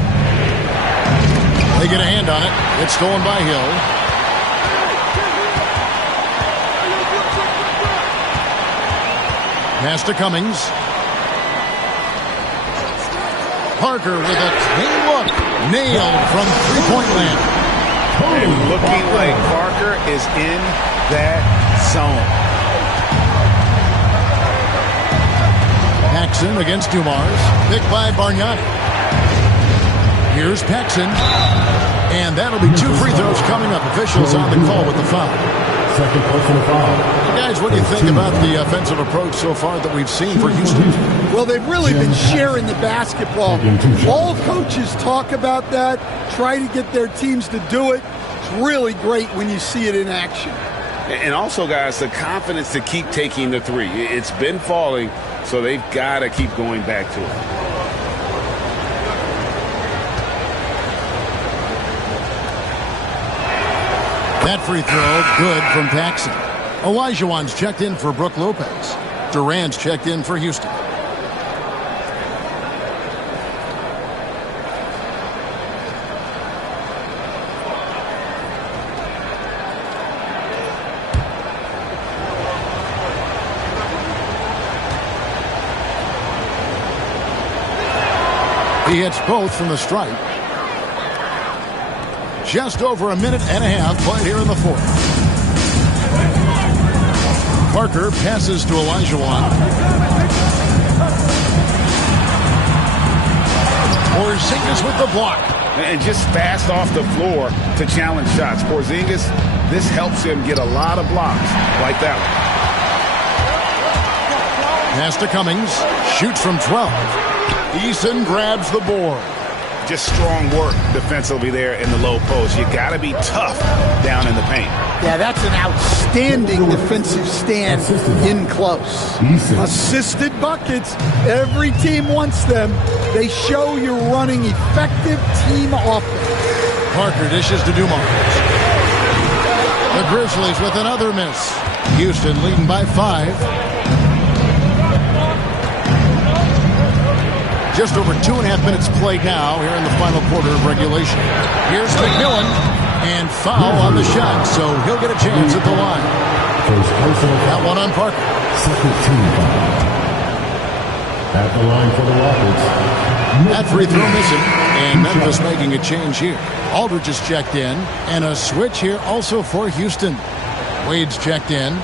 They get a hand on it. It's stolen by Hill. Pass to Cummings. Parker with a clean look. Nailed from three-point land. And looking like Parker is in that zone. Paxson against Dumars. Picked by Bargnani. Here's Paxson. And that'll be 2 free throws coming up. Officials on the call with the foul. Second personal foul. Guys, what do you think about the offensive approach so far that we've seen for Houston? Well, they've really been sharing the basketball. All coaches talk about that, try to get their teams to do it. It's really great when you see it in action. And also, guys, the confidence to keep taking the three. It's been falling, so they've got to keep going back to it. That free throw, good from Paxson. Olajuwon's checked in for Brook Lopez. Durant's checked in for Houston. He hits both from the stripe. Just over a minute and a half played here in the fourth. Parker passes to Olajuwon. Porzingis with the block. And just fast off the floor to challenge shots. Porzingis, this helps him get a lot of blocks like that one. Pass to Cummings. Shoots from 12. Easton grabs the board. Just strong work defensively there in the low post. You got to be tough down in the paint. Yeah, that's an outstanding defensive stand in close. Assisted buckets. Every team wants them. They show you're running effective team offense. Parker dishes to Dumars. The Grizzlies with another miss. Houston leading by 5. Just over 2.5 minutes played now here in the final quarter of regulation. Here's McMillan, and foul on the shot, so he'll get a chance at the line. That one on Parker. Second team foul. At the line for the Rockets. That free throw missing, and Memphis making a change here. Aldridge is checked in, and a switch here also for Houston. Wade's checked in.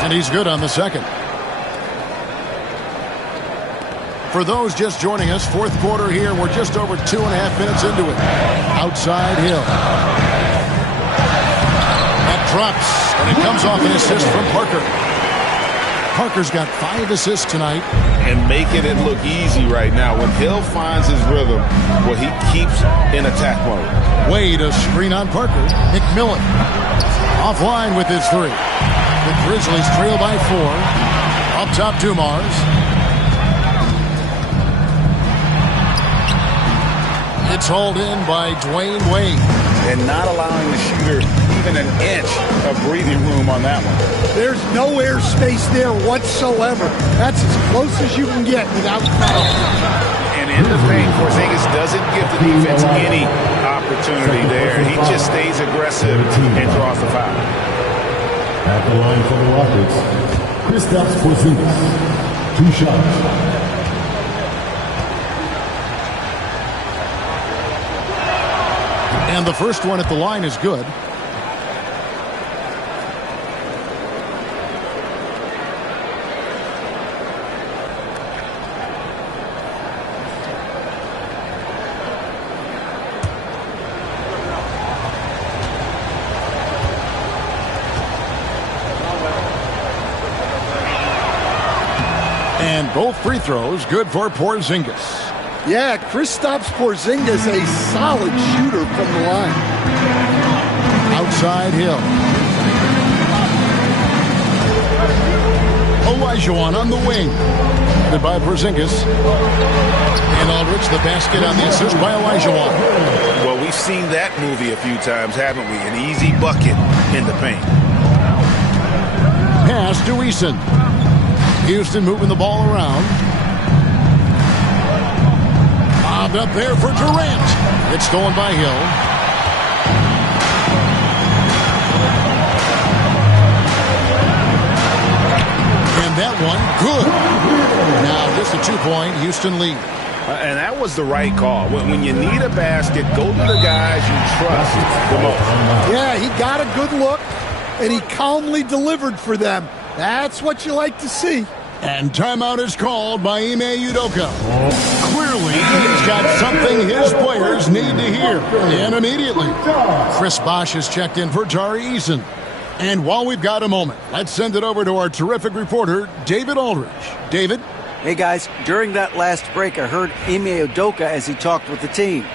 And he's good on the second. For those just joining us, fourth quarter here. We're just over 2.5 minutes into it. Outside Hill. That drops, and it comes off an assist from Parker. Parker's got 5 assists tonight. And making it look easy right now. When Hill finds his rhythm, well, he keeps in attack mode. Wade, a screen on Parker. McMillan offline with his 3. The Grizzlies trail by 4. Up top, Dumars. It's hauled in by Dwayne Wade. And not allowing the shooter even an inch of breathing room on that one. There's no air space there whatsoever. That's as close as you can get without foul. And in the paint, Porzingis doesn't give the defense any opportunity there. He just stays aggressive and draws the foul. At the line for the Rockets, Kristaps Porzingis. 2 shots. And the first one at the line is good. And both free throws good for Porzingis. Yeah, Kristaps Porzingis, a solid shooter from the line. Outside Hill. Olajuwon on the wing. By Porzingis. And Aldridge, the basket on the assist by Olajuwon. Well, we've seen that movie a few times, haven't we? An easy bucket in the paint. Pass to Eason. Houston moving the ball around. Up there for Durant. It's stolen by Hill. And that one, good. Now just a 2-point Houston lead. And that was the right call. When you need a basket, go to the guys you trust the most. Yeah, he got a good look, and he calmly delivered for them. That's what you like to see. And timeout is called by Ime Udoka. Clearly, he's got something his players need to hear. And immediately, Chris Bosh has checked in for Tari Eason. And while we've got a moment, let's send it over to our terrific reporter, David Aldridge. David? Hey, guys. During that last break, I heard Ime Udoka as he talked with the team.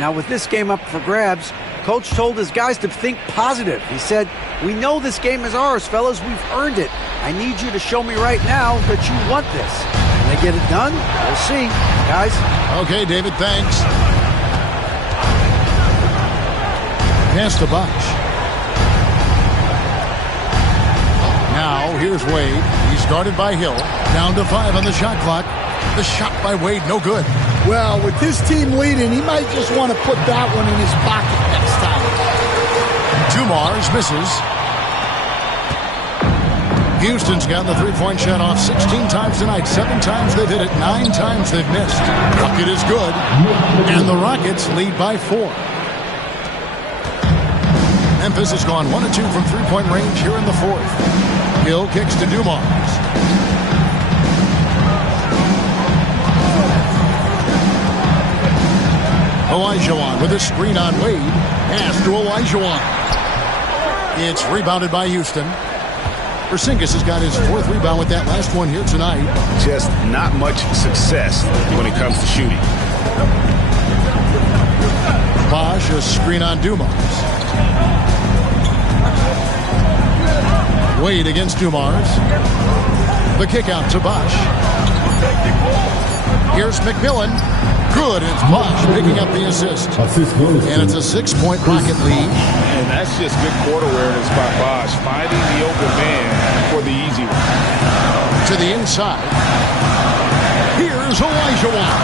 Now, with this game up for grabs, Coach told his guys to think positive. He said, "We know this game is ours, fellas. We've earned it. I need you to show me right now that you want this." Can they get it done? We'll see, guys. Okay, David, thanks. Pass to Bosh. Now, here's Wade. He's guarded by Hill. Down to 5 on the shot clock. The shot by Wade, no good. Well, with his team leading, he might just want to put that one in his pocket next time. Dumars misses. Houston's gotten the three-point shot off 16 times tonight. 7 times they've hit it, 9 times they've missed. Bucket is good. And the Rockets lead by 4. Memphis has gone 1 of 2 from three-point range here in the 4th. Hill kicks to Dumars. Olajuwon with a screen on Wade. Pass to Olajuwon. It's rebounded by Houston. Porzingis has got his 4th rebound with that last one here tonight. Just not much success when it comes to shooting. Bosh, a screen on Dumars. Wade against Dumars. The kick out to Bosh. Here's McMillan. Good. It's Bosh picking up the assist. And it's a 6-point Rocket lead. And that's just good court awareness by Bosh, finding the open man for the easy one. To the inside. Here's Olajuwon.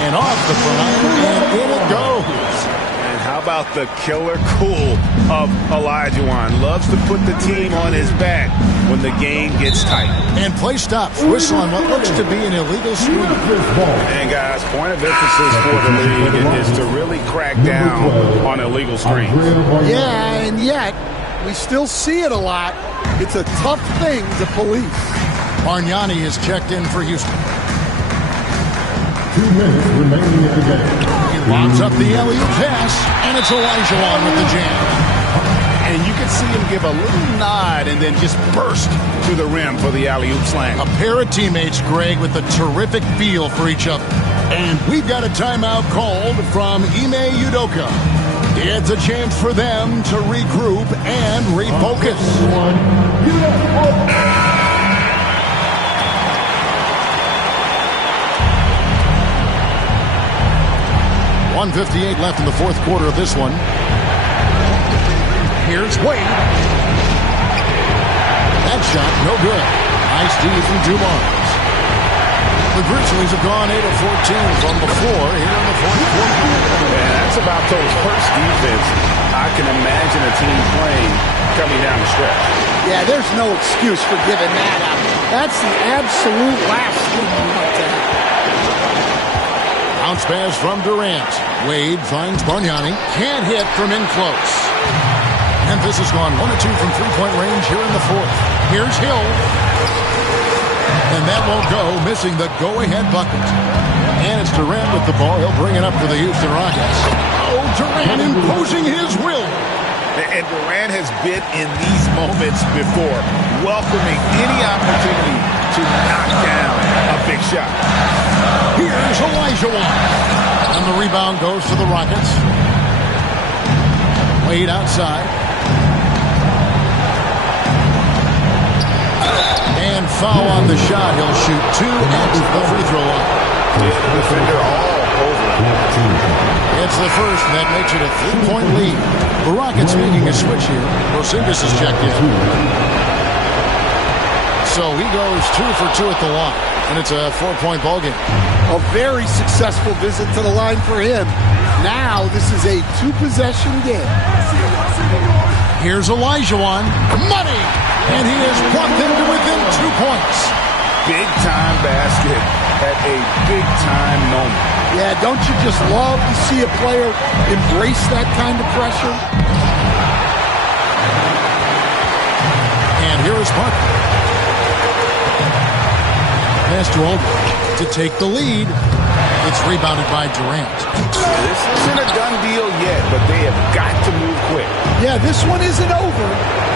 And off the front, and in it goes. And how about the killer cool of Olajuwon? Loves to put the team on his back when the game gets tight. And play stops. Whistle on what looks to be an illegal screen. And guys, point of emphasis for the league is to really crack down on illegal screens. Yeah, and yet we still see it a lot. It's a tough thing to police. Bargnani has checked in for Houston. 2 minutes remaining in the game. He lobs up the alley-oop pass, and it's Olajuwon with the jam. And you can see him give a little nod and then just burst to the rim for the alley-oop slam. A pair of teammates, Greg, with a terrific feel for each other. And we've got a timeout called from Ime Udoka. It's a chance for them to regroup and refocus. 1:58 left in the fourth quarter of this one. Here's Wade. That shot, no good. Nice D from Dumars. The Grizzlies have gone 8 of 14 from the floor here in the fourth quarter. Yeah, that's about those first defense I can imagine a team playing coming down the stretch. Yeah, there's no excuse for giving that up. That's the absolute last thing you want to have. Bounce pass from Durant. Wade finds Bargnani. Can't hit from in close. Memphis has gone 1 of 2 from three-point range here in the fourth. Here's Hill. And that won't go, missing the go-ahead bucket. And it's Durant with the ball. He'll bring it up for the Houston Rockets. Oh, Durant imposing his will. And Durant has been in these moments before, welcoming any opportunity to knock down a big shot. Here's Olajuwon. And the rebound goes to the Rockets. Wade outside. And foul on the shot. He'll shoot 2 at the free throw line. Defender all over. It's the first, and that makes it a 3-point lead. The Rockets making a switch here. Porzingis is checked in. So he goes 2 for 2 at the line, and it's a 4-point ball game. A very successful visit to the line for him. Now this is a 2-possession game. Here's Olajuwon. Money! And he has brought them to within 2 points. Big-time basket at a big-time moment. Yeah, don't you just love to see a player embrace that kind of pressure? And here is Parker. Pass to Aldridge to take the lead. It's rebounded by Durant. This isn't a done deal yet, but they have got to move quick. Yeah, this one isn't over,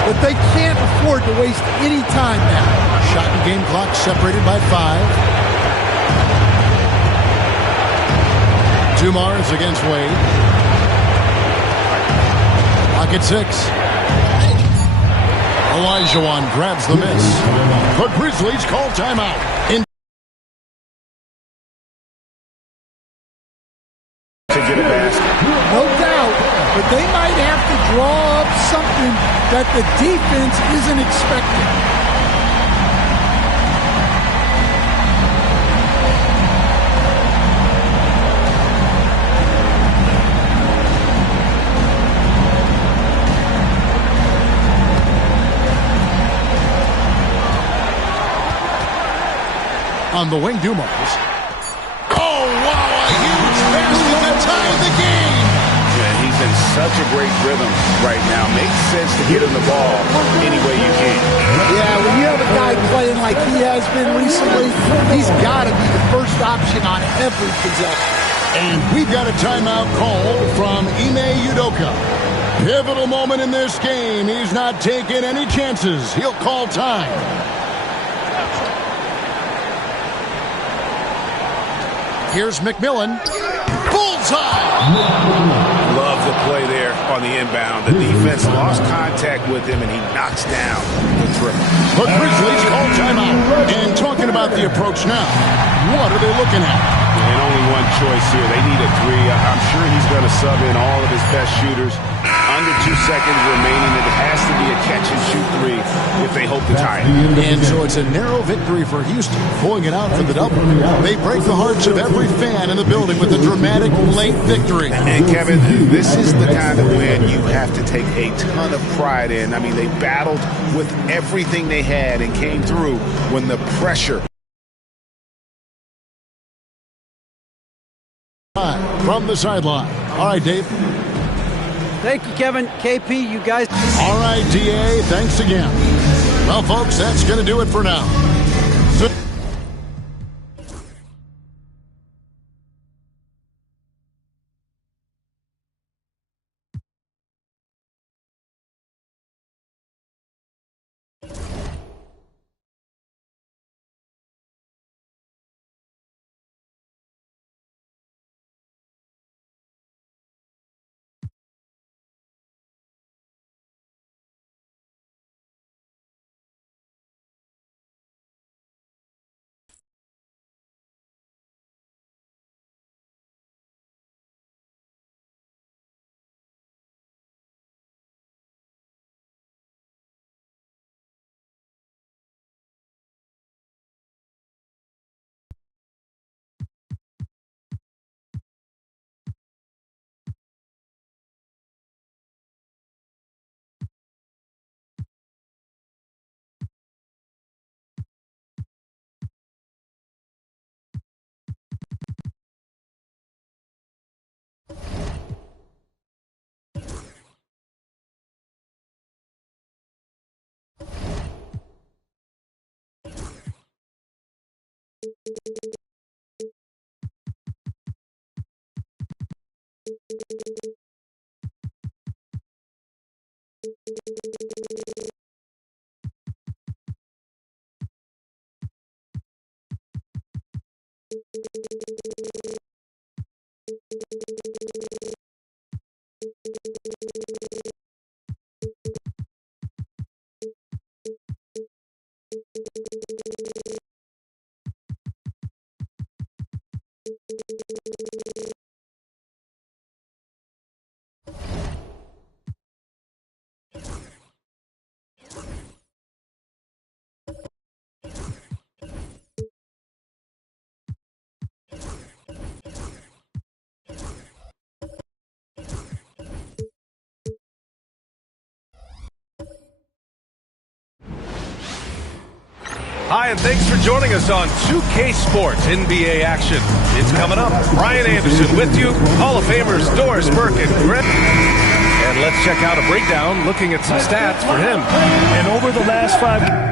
but they can't afford to waste any time now. Shot and game clock separated by 5. Dumars against Wade. Pocket 6. Olajuwon grabs the miss. The Grizzlies call timeout. To get a basket. No doubt, but they might have to draw up something that the defense isn't expecting. On the wing, Dumars. Oh, wow, a huge basket to tie the game. Yeah, he's in such a great rhythm right now. Makes sense to get him the ball any way you can. Yeah, when you have a guy playing like he has been recently, he's got to be the first option on every possession. And we've got a timeout call from Ime Udoka. Pivotal moment in this game. He's not taking any chances. He'll call time. Here's McMillan. Bullseye! Love the play there on the inbound. The defense lost contact with him, and he knocks down the triple. The Grizzlies call timeout. And talking about the approach now, what are they looking at? And only one choice here. They need a 3. I'm sure he's going to sub in all of his best shooters. Under 2 seconds remaining. It has to be a catch-and-shoot 3 if they hope to tie it. And so it's a narrow victory for Houston, pulling it out for the double. They break the hearts of every fan in the building with a dramatic late victory. And Kevin, this is the kind of win you have to take a ton of pride in. I mean, they battled with everything they had and came through when the pressure. From the sideline. All right, Dave. Thank you, Kevin. KP, you guys. All right, DA, thanks again. Well, folks, that's going to do it for now. Hi, and thanks for joining us on 2K Sports NBA action. It's coming up. Brian Anderson with you. Hall of Famers Doris Burke and Greg. And let's check out a breakdown looking at some stats for him. And over the last 5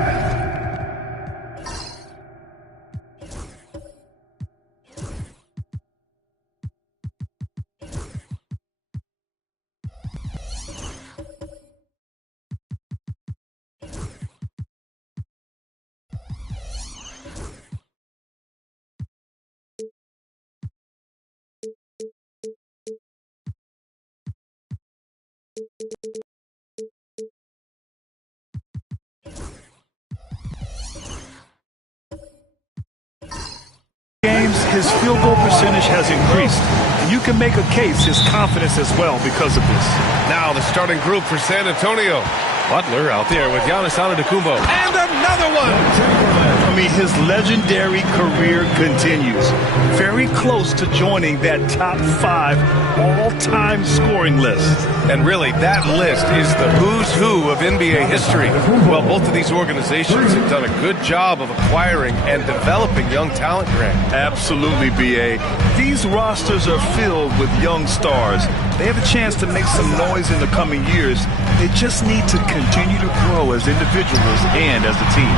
games, his field goal percentage has increased. And you can make a case his confidence as well because of this. Now the starting group for San Antonio. Butler out there with Giannis Antetokounmpo. And another one! I mean, his legendary career continues. Very close to joining that top 5 all-time scoring list. And really, that list is the who's who of NBA history. Well, both of these organizations have done a good job of acquiring and developing young talent, Grant. Absolutely, B.A. These rosters are filled with young stars. They have a chance to make some noise in the coming years. They just need to continue to grow as individuals and as a team.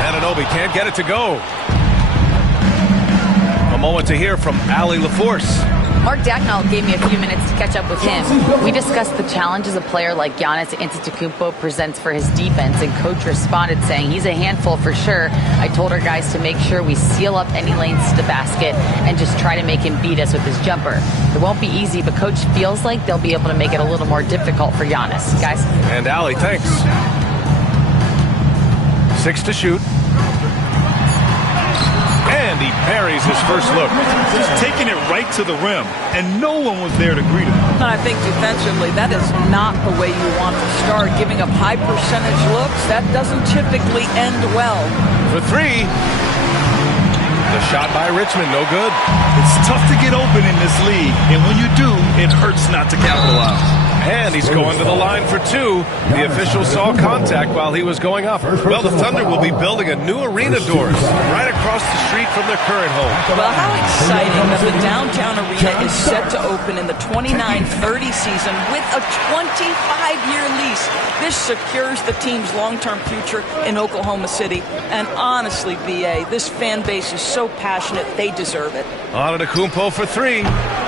Anunoby can't get it to go. A moment to hear from Allie LaForce. Mark Dagnall gave me a few minutes to catch up with him. We discussed the challenges a player like Giannis Antetokounmpo presents for his defense, and coach responded saying he's a handful for sure. I told our guys to make sure we seal up any lanes to the basket and just try to make him beat us with his jumper. It won't be easy, but coach feels like they'll be able to make it a little more difficult for Giannis. Guys? And Allie, thanks. 6 to shoot. And he parries his first look. Just taking it right to the rim, and no one was there to greet him. I think defensively, that is not the way you want to start. Giving up high percentage looks, that doesn't typically end well. For 3. The shot by Richmond, no good. It's tough to get open in this league, and when you do, it hurts not to capitalize. And he's going to the line for 2. The official saw contact while he was going up. Well, the Thunder will be building a new arena, Doors, right across the street from their current home. Well, how exciting that the downtown arena is set to open in the 29-30 season with a 25-year lease. This secures the team's long-term future in Oklahoma City. And honestly, B.A., this fan base is so passionate, they deserve it. Antetokounmpo for 3.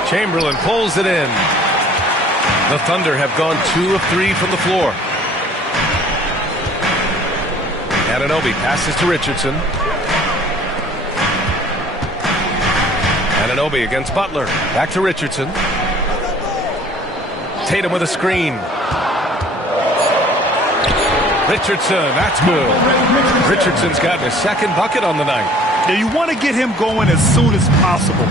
Chamberlain pulls it in. The Thunder have gone 2 of 3 from the floor. Anunoby passes to Richardson. Anunoby against Butler. Back to Richardson. Tatum with a screen. Richardson, that's good. Richardson's gotten his second bucket on the night. Now you want to get him going as soon as possible.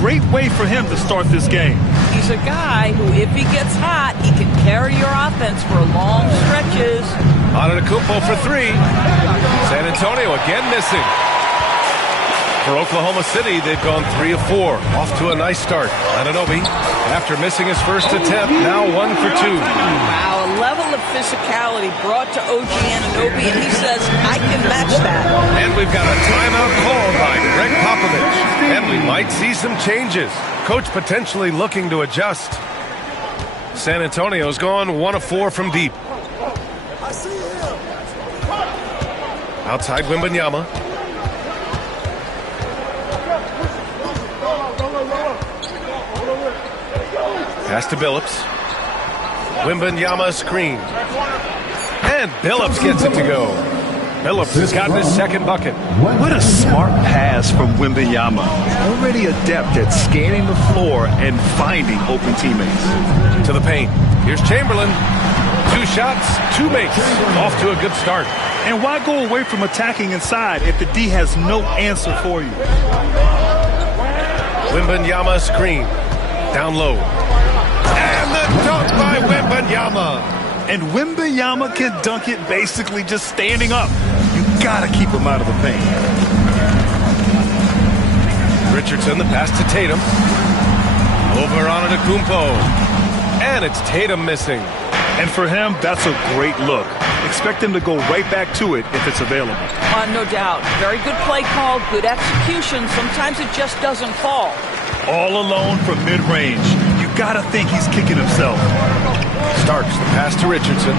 Great way for him to start this game. He's a guy who, if he gets hot, he can carry your offense for long stretches. Antetokounmpo for 3. San Antonio again missing. For Oklahoma City, they've gone 3 of 4. Off to a nice start. Anunoby, after missing his first attempt, now 1 for 2. Wow, a level of physicality brought to OG Anunoby, and he says, I can match that. And we've got a timeout call by Greg Popovich. And we might see some changes. Coach potentially looking to adjust. San Antonio's gone 1 of 4 from deep. Outside Wembanyama. Pass to Billups. Wembanyama screen. And Billups gets it to go. Billups has gotten his second bucket. What a smart pass from Wembanyama. Already adept at scanning the floor and finding open teammates. To the paint. Here's Chamberlain. 2 shots, 2 makes. Off to a good start. And why go away from attacking inside if the D has no answer for you? Wembanyama screen. Down low. And the dunk by Wembanyama. And Wembanyama can dunk it basically just standing up. You gotta keep him out of the paint. Richardson, the pass to Tatum. Over on Antetokounmpo. And it's Tatum missing. And for him, that's a great look. Expect him to go right back to it if it's available. No doubt. Very good play call, good execution. Sometimes it just doesn't fall. All alone from mid-range. You gotta think he's kicking himself. Starks, the pass to Richardson.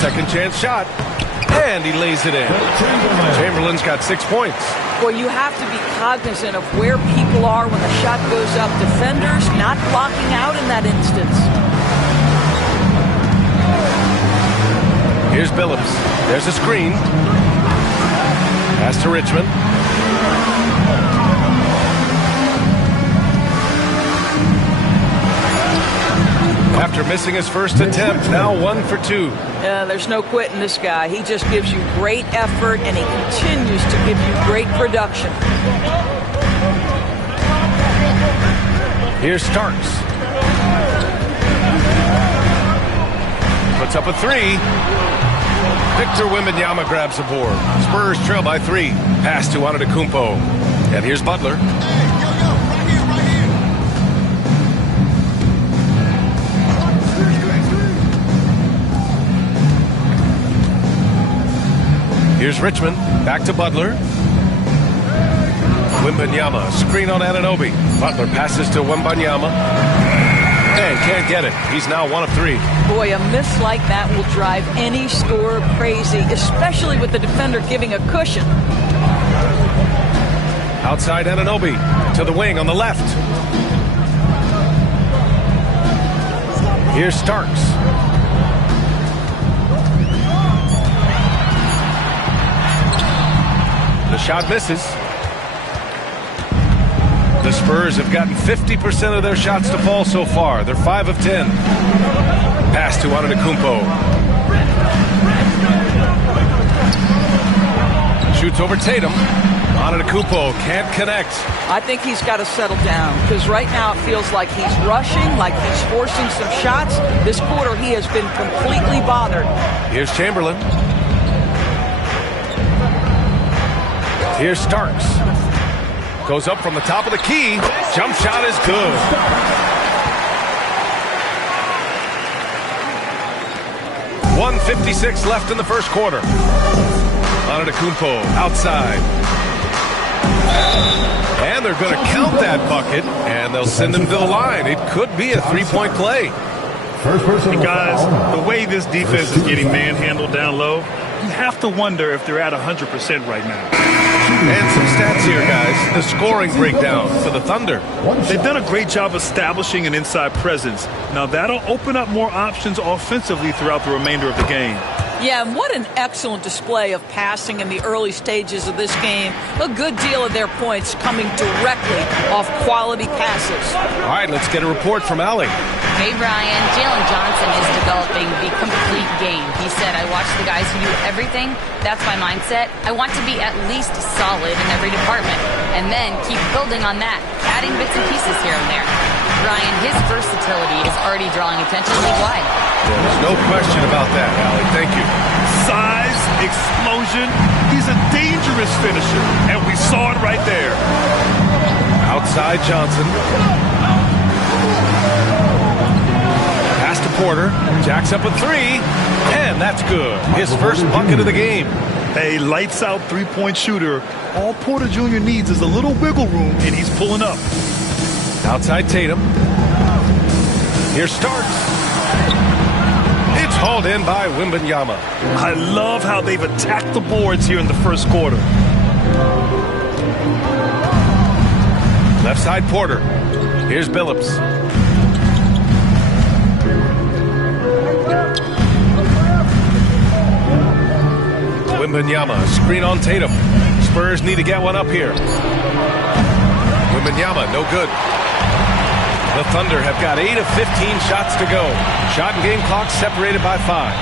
Second chance shot. And he lays it in. Chamberlain's got 6 points. Boy, you have to be cognizant of where people are when the shot goes up. Defenders not blocking out in that instance. Here's Billups. There's a screen. Pass to Richmond. After missing his first attempt, now 1 for 2. There's no quitting this guy. He just gives you great effort, and he continues to give you great production. Here's Starks. Puts up a 3. Victor Wembanyama grabs the board. Spurs trail by 3. Pass to Antetokounmpo. And here's Butler. Here's Richmond. Back to Butler. Wembanyama. Screen on Anunoby. Butler passes to Wembanyama. And can't get it. He's now 1 of 3. Boy, a miss like that will drive any scorer crazy, especially with the defender giving a cushion. Outside Anunoby. To the wing on the left. Here's Starks. The shot misses. The Spurs have gotten 50% of their shots to fall so far. They're 5 of 10. Pass to Antetokounmpo. Shoots over Tatum. Antetokounmpo can't connect. I think he's got to settle down because right now it feels like he's rushing, like he's forcing some shots. This quarter he has been completely bothered. Here's Chamberlain. Here's Starks. Goes up from the top of the key. Jump shot is good. .156 left in the first quarter. Antetokounmpo outside. And they're going to count that bucket, and they'll send him to the line. It could be a 3-point play. And guys, the way this defense is getting manhandled down low, you have to wonder if they're at 100% right now. And some stats here, guys. The scoring breakdown for the Thunder. They've done a great job establishing an inside presence. Now that'll open up more options offensively throughout the remainder of the game. Yeah, and what an excellent display of passing in the early stages of this game. A good deal of their points coming directly off quality passes. All right, let's get a report from Allie. Hey, Brian. Jalen Johnson is developing the complete game. He said, I watch the guys who do everything. That's my mindset. I want to be at least solid in every department and then keep building on that, adding bits and pieces here and there. Brian, his versatility is already drawing attention league-wide. There's no question about that, Allie. Thank you. Size, explosion. He's a dangerous finisher, and we saw it right there. Outside Johnson. Pass to Porter. Jacks up a 3, and that's good. His first bucket of the game. A lights-out three-point shooter. All Porter Jr. needs is a little wiggle room, and he's pulling up. Outside Tatum. Here's Starks. It's hauled in by Wembanyama. I love how they've attacked the boards here in the first quarter. Left side Porter. Here's Billups. Wembanyama, screen on Tatum. Spurs need to get one up here. Wembanyama, no good. The Thunder have got 8 of 15 shots to go. Shot and game clock separated by 5.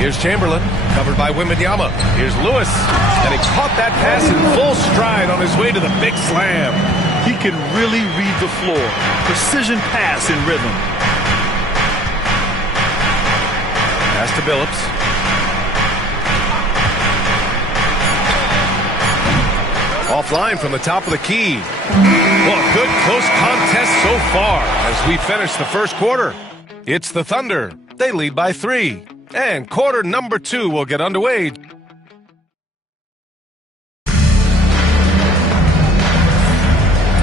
Here's Chamberlain, covered by Wembanyama. Here's Lewis, and he caught that pass in full stride on his way to the big slam. He can really read the floor. Precision pass in rhythm. Pass to Billups. Offline from the top of the key. Well, good close contest so far as we finish the first quarter. It's the Thunder. They lead by 3. And quarter number 2 will get underway.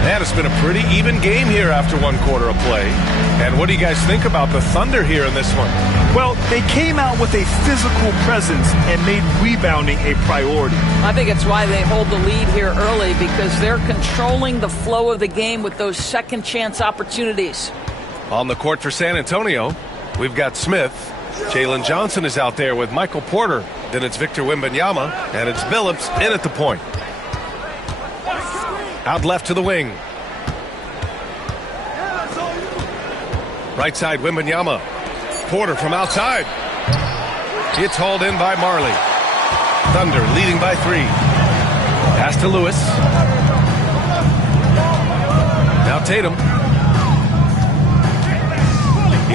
And it's been a pretty even game here after 1 quarter of play. And what do you guys think about the Thunder here in this one? Well, they came out with a physical presence and made rebounding a priority. I think it's why they hold the lead here early, because they're controlling the flow of the game with those second chance opportunities. On the court for San Antonio, we've got Smith. Jalen Johnson is out there with Michael Porter. Then it's Victor Wembanyama, and it's Billups in at the point. Out left to the wing. Right side, Wembanyama. Porter from outside. It's hauled in by Marley. Thunder leading by 3. Pass to Lewis. Now Tatum.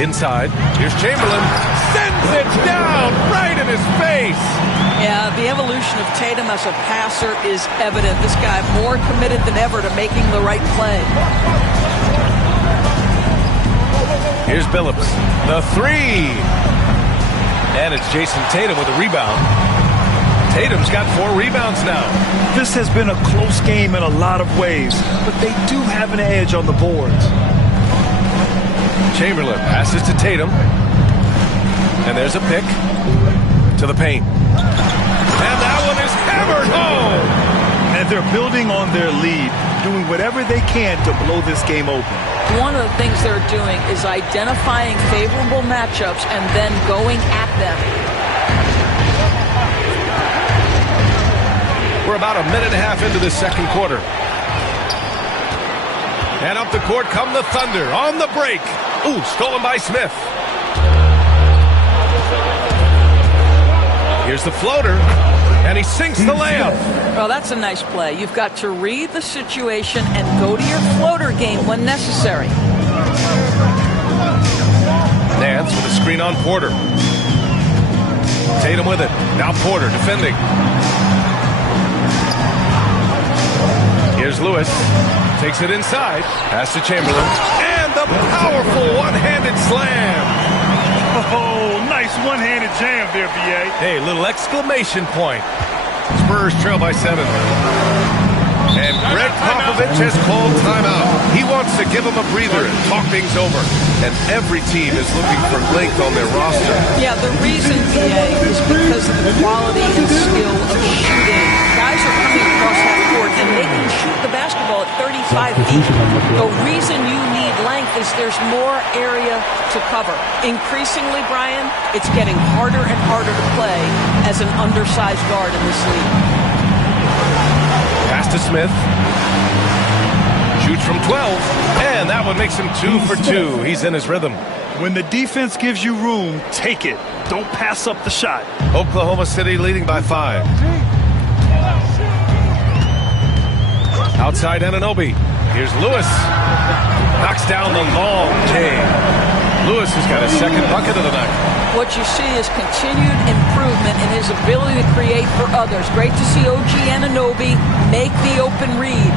Inside. Here's Chamberlain. Sends it down right in his face. Yeah, the evolution of Tatum as a passer is evident. This guy more committed than ever to making the right play. Here's Billups. The 3. And it's Jason Tatum with a rebound. Tatum's got 4 rebounds now. This has been a close game in a lot of ways, but they do have an edge on the boards. Chamberlain passes to Tatum. And there's a pick to the paint. And that one is hammered home. And they're building on their lead, doing whatever they can to blow this game open. One of the things they're doing is identifying favorable matchups and then going at them. We're about a minute and a half into the second quarter. And up the court come the Thunder on the break. Ooh, stolen by Smith. Here's the floater, and he sinks the layup. Well, that's a nice play. You've got to read the situation and go to your floater game when necessary. Nance with a screen on Porter. Tatum with it. Now Porter defending. Here's Lewis. Takes it inside. Pass to Chamberlain. And the powerful one-handed slam. Oh, nice one-handed jam there, B.A. Hey, little exclamation point. Spurs trail by 7. And Greg Popovich has called timeout. He wants to give them a breather and talk things over. And every team is looking for length on their roster. Yeah, the reason, B.A., is because of the quality and skill of shooting. Guys are coming across half court, and they can shoot the basketball at 35 feet. The reason you need length is there's more area to cover. Increasingly, Brian, it's getting harder and harder to play as an undersized guard in this league. Pass to Smith. Shoots from 12. And that one makes him 2 for 2. He's in his rhythm. When the defense gives you room, take it. Don't pass up the shot. Oklahoma City leading by 5. Outside Anunoby. Here's Lewis. Knocks down the long J. Lewis has got his second bucket of the night. What you see is continued improvement in his ability to create for others. Great to see OG Anunoby make the open read.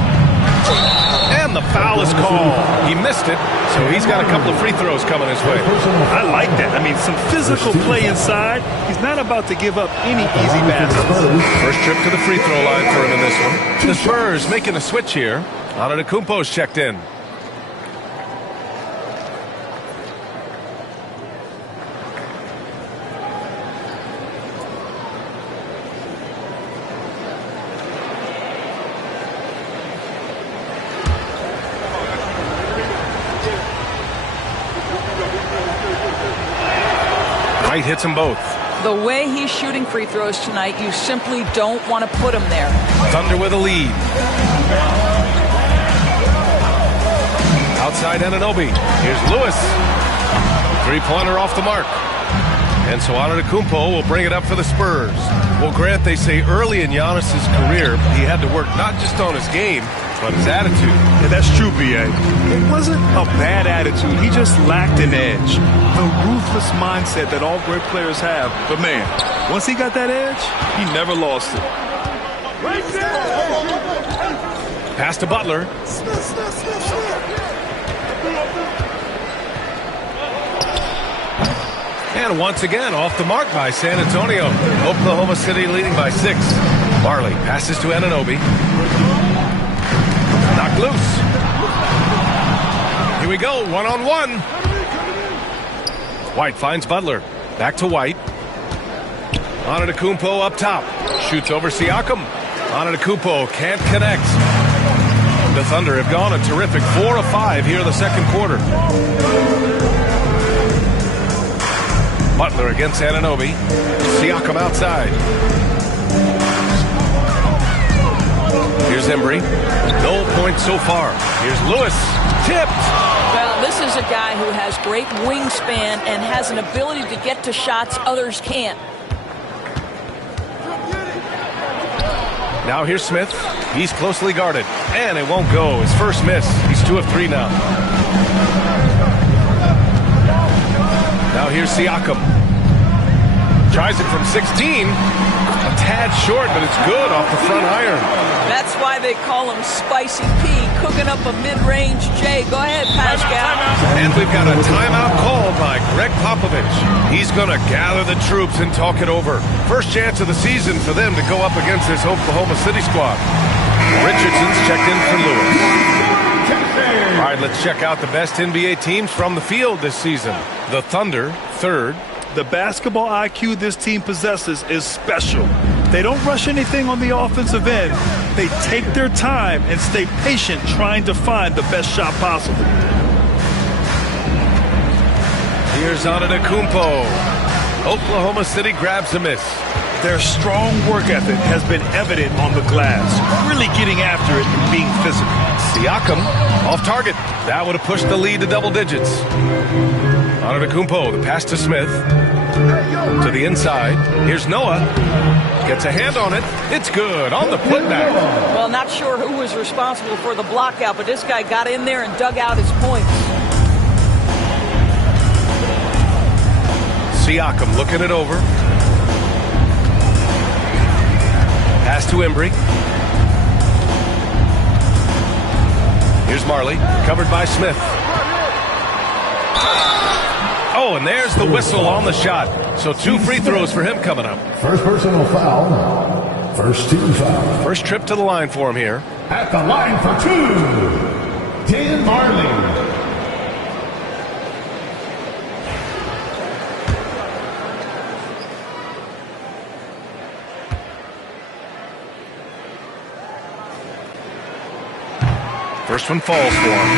And the foul is called. He missed it, so he's got a couple of free throws coming his way. I like that. I mean, some physical play inside. He's not about to give up any easy baskets. First trip to the free throw line for him in this one. The Spurs making a switch here. Antetokounmpo's checked in. White hits them both. The way he's shooting free throws tonight, you simply don't want to put him there. Thunder with a lead. Outside Anunoby. Here's Lewis. Three-pointer off the mark. And so Antetokounmpo will bring it up for the Spurs. Well, Grant, they say early in Giannis' career, he had to work not just on his game, but his attitude. Yeah, that's true, B.A. It wasn't a bad attitude. He just lacked an edge. The ruthless mindset that all great players have. But, man, once he got that edge, he never lost it. Pass to Butler. And once again, off the mark by San Antonio. Oklahoma City leading by 6. Marley passes to Anunoby. Knocked loose. Here we go, one-on-one. White finds Butler. Back to White. Antetokounmpo up top. Shoots over Siakam. Antetokounmpo can't connect. The Thunder have gone a terrific 4 of 5 here in the second quarter. Butler against Anunoby. Siakam outside. Here's Embry. No points so far. Here's Lewis. Tipped. Well, this is a guy who has great wingspan and has an ability to get to shots others can't. Now here's Smith. He's closely guarded. And it won't go. His first miss. He's 2 of 3 now. Now here's Siakam. Tries it from 16. A tad short, but it's good off the front iron. That's why they call him Spicy P, cooking up a mid-range J. Go ahead, Pascal. And we've got a timeout called by Greg Popovich. He's going to gather the troops and talk it over. First chance of the season for them to go up against this Oklahoma City squad. Richardson's checked in for Lewis. All right, let's check out the best NBA teams from the field this season. The Thunder, 3rd. The basketball IQ this team possesses is special. They don't rush anything on the offensive end. They take their time and stay patient trying to find the best shot possible. Here's Antetokounmpo. Oklahoma City grabs a miss. Their strong work ethic has been evident on the glass, really getting after it and being physical. Siakam off target. That would have pushed the lead to double digits. Antetokounmpo, the pass to Smith. To the inside. Here's Noah. Gets a hand on it. It's good on the putback. Well, not sure who was responsible for the block out, but this guy got in there and dug out his points. Siakam looking it over. Pass to Embry. Here's Marley, covered by Smith. Oh, and there's the whistle on the shot. So 2 free throws for him coming up. First personal foul. First team foul. First trip to the line for him here. At the line for 2, Dan Marley. First one falls for him.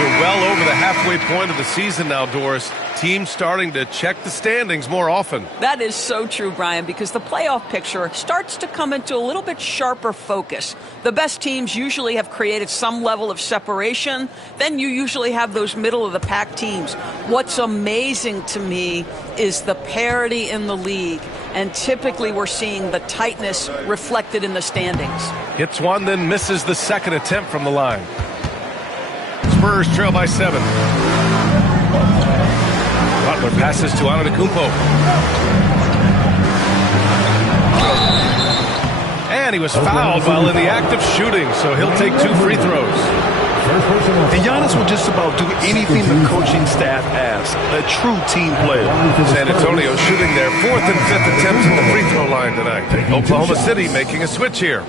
We're well over the halfway point of the season now, Doris. Teams starting to check the standings more often. That is so true, Brian, because the playoff picture starts to come into a little bit sharper focus. The best teams usually have created some level of separation. Then you usually have those middle-of-the-pack teams. What's amazing to me is the parity in the league. And typically we're seeing the tightness reflected in the standings. Hits one, then misses the second attempt from the line. Spurs trail by 7. Butler passes to Antetokounmpo. And he was fouled while in the act of shooting, so he'll take 2 free throws. And Giannis will just about do anything the coaching staff asks. A true team player. San Antonio shooting their 4th and 5th attempts at the free throw line tonight. Oklahoma City making a switch here.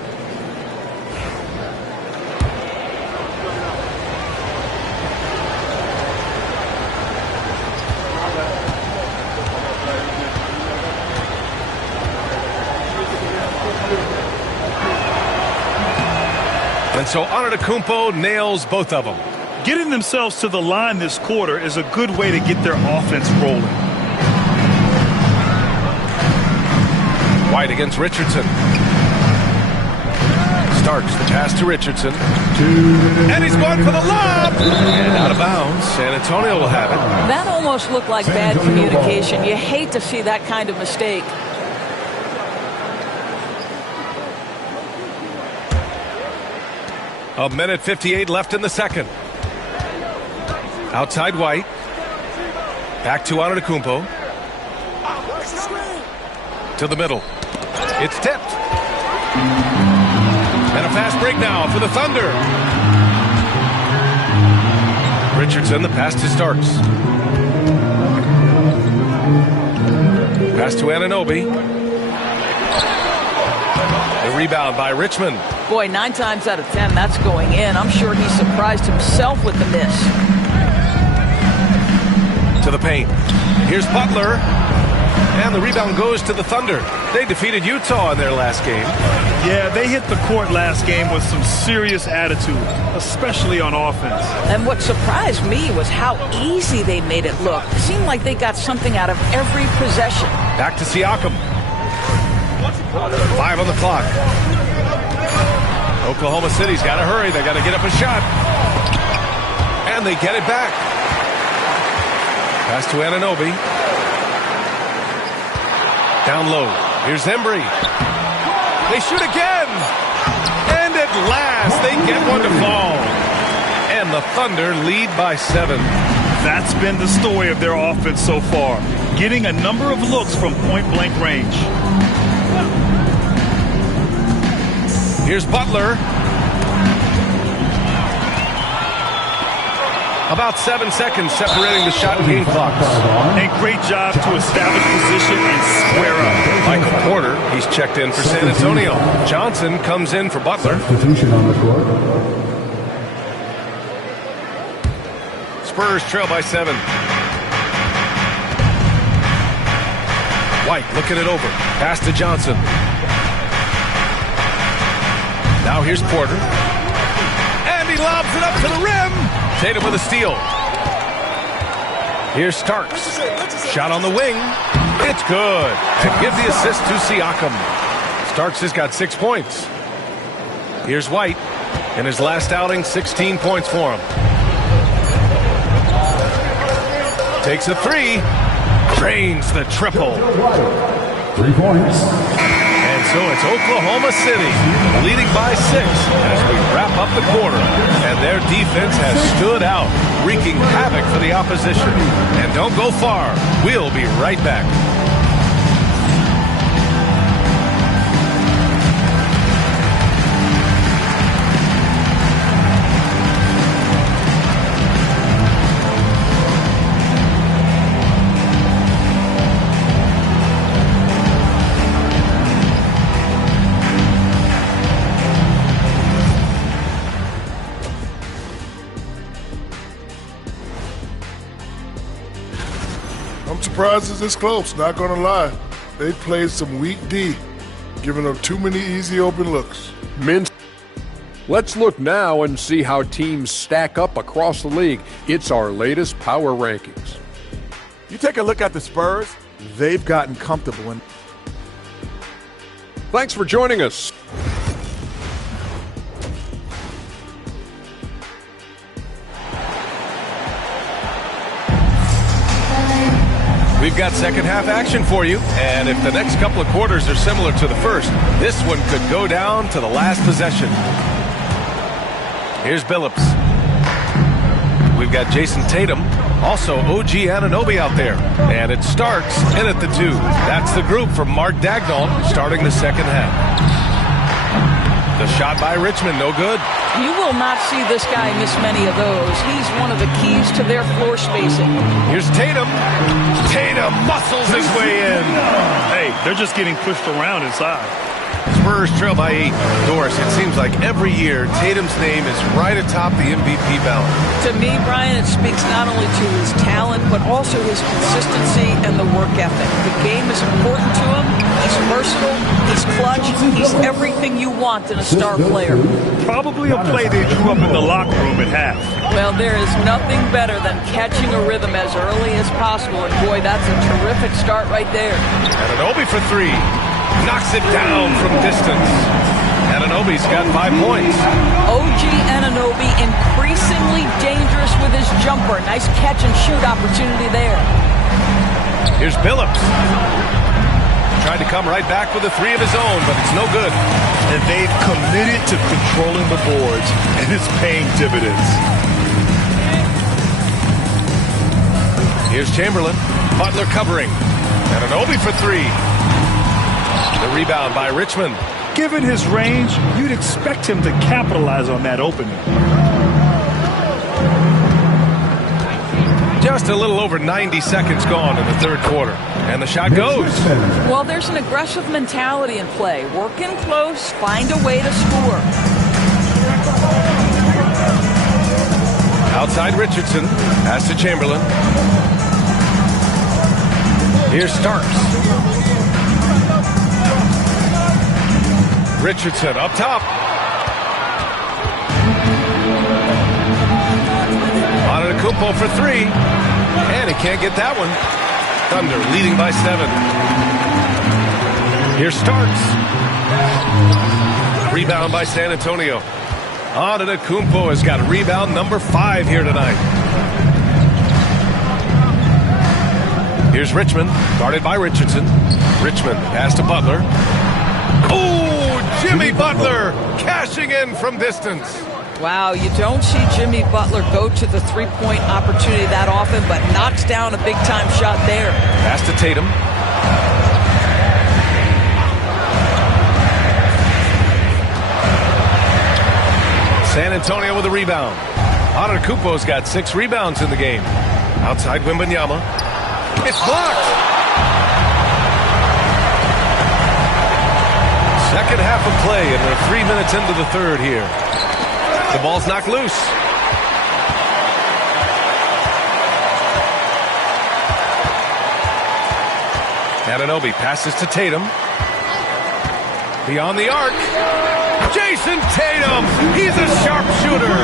And so Antetokounmpo nails both of them. Getting themselves to the line this quarter is a good way to get their offense rolling. White against Richardson. Starks the pass to Richardson. And he's going for the lob. And out of bounds. San Antonio will have it. That almost looked like bad communication. You hate to see that kind of mistake. A minute 58 left in the second. Outside White. Back to Antetokounmpo. To the middle. It's tipped. And a fast break now for the Thunder. Richardson, the pass to Starks. Pass to Anunoby. The rebound by Richmond. Boy, 9 times out of 10, that's going in. I'm sure he surprised himself with the miss. To the paint. Here's Butler. And the rebound goes to the Thunder. They defeated Utah in their last game. Yeah, they hit the court last game with some serious attitude, especially on offense. And what surprised me was how easy they made it look. It seemed like they got something out of every possession. Back to Siakam. 5 on the clock. Oklahoma City's got to hurry. They got to get up a shot. And they get it back. Pass to Anunoby. Down low. Here's Embry. They shoot again. And at last, they get one to fall. And the Thunder lead by 7. That's been the story of their offense so far. Getting a number of looks from point-blank range. Here's Butler. About 7 seconds separating the shot and game clocks. And great job to establish position and square up. Michael Porter, he's checked in for San Antonio. Johnson comes in for Butler. Substitution on the court. Spurs trail by 7. White looking it over. Pass to Johnson. Now here's Porter. And he lobs it up to the rim. Tatum with a steal. Here's Starks. Shot on the wing. It's good. And give the assist to Siakam. Starks has got 6 points. Here's White. In his last outing, 16 points for him. Takes a 3. Drains the triple. 3 points. And so it's Oklahoma City leading by 6 as we wrap up the quarter. And their defense has stood out, wreaking havoc for the opposition. And don't go far. We'll be right back. Surprised it's this close, not gonna lie. They played some weak D, giving up too many easy open looks. Let's look now and see how teams stack up across the league. It's our latest power rankings. You take a look at the Spurs, they've gotten comfortable. Thanks for joining us. We've got second half action for you, and if the next couple of quarters are similar to the first, this one could go down to the last possession. Here's Billups. We've got Jason Tatum, also OG Anunoby out there, and it starts in at the 2. That's the group from Mark Dagnall starting the second half. The shot by Richmond, no good. You will not see this guy miss many of those. He's one of the keys to their floor spacing. Here's Tatum. Tatum muscles his way in. Hey, they're just getting pushed around inside. Spurs trail by 8. Doris, it seems like every year Tatum's name is right atop the MVP ballot. To me, Brian, it speaks not only to his talent, but also his consistency and the work ethic. The game is important to him. He's versatile. He's clutch. He's everything you want in a star player. Probably a play they drew up in the locker room at half. Well, there is nothing better than catching a rhythm as early as possible. And boy, that's a terrific start right there. Anunoby for 3. knocks it down from distance. Anunoby's got 5 points. OG Anunoby increasingly dangerous with his jumper. Nice catch and shoot opportunity there. Here's Billups. Tried to come right back with a 3 of his own, but it's no good. And they've committed to controlling the boards, and it's paying dividends. Here's Chamberlain. Butler covering. Anunoby for 3. The rebound by Richmond. Given his range, you'd expect him to capitalize on that opening. Just a little over 90 seconds gone in the third quarter. And the shot goes. Well, there's an aggressive mentality in play. Work in close, find a way to score. Outside Richardson. Pass to Chamberlain. Here's Starks. Richardson up top. Antetokounmpo for 3. And he can't get that one. Thunder leading by 7. Here's Starks. Rebound by San Antonio. Antetokounmpo has got rebound number 5 here tonight. Here's Richmond, guarded by Richardson. Richmond pass to Butler. Oh, Jimmy Butler cashing in from distance. Wow, you don't see Jimmy Butler go to the three-point opportunity that often, but knocks down a big-time shot there. Pass to Tatum. San Antonio with a rebound. Antetokounmpo's got 6 rebounds in the game. Outside Wembanyama. It's blocked. Second half of play, and we're 3 minutes into the third here. The ball's knocked loose. Anunoby passes to Tatum. Beyond the arc. Jason Tatum! He's a sharpshooter!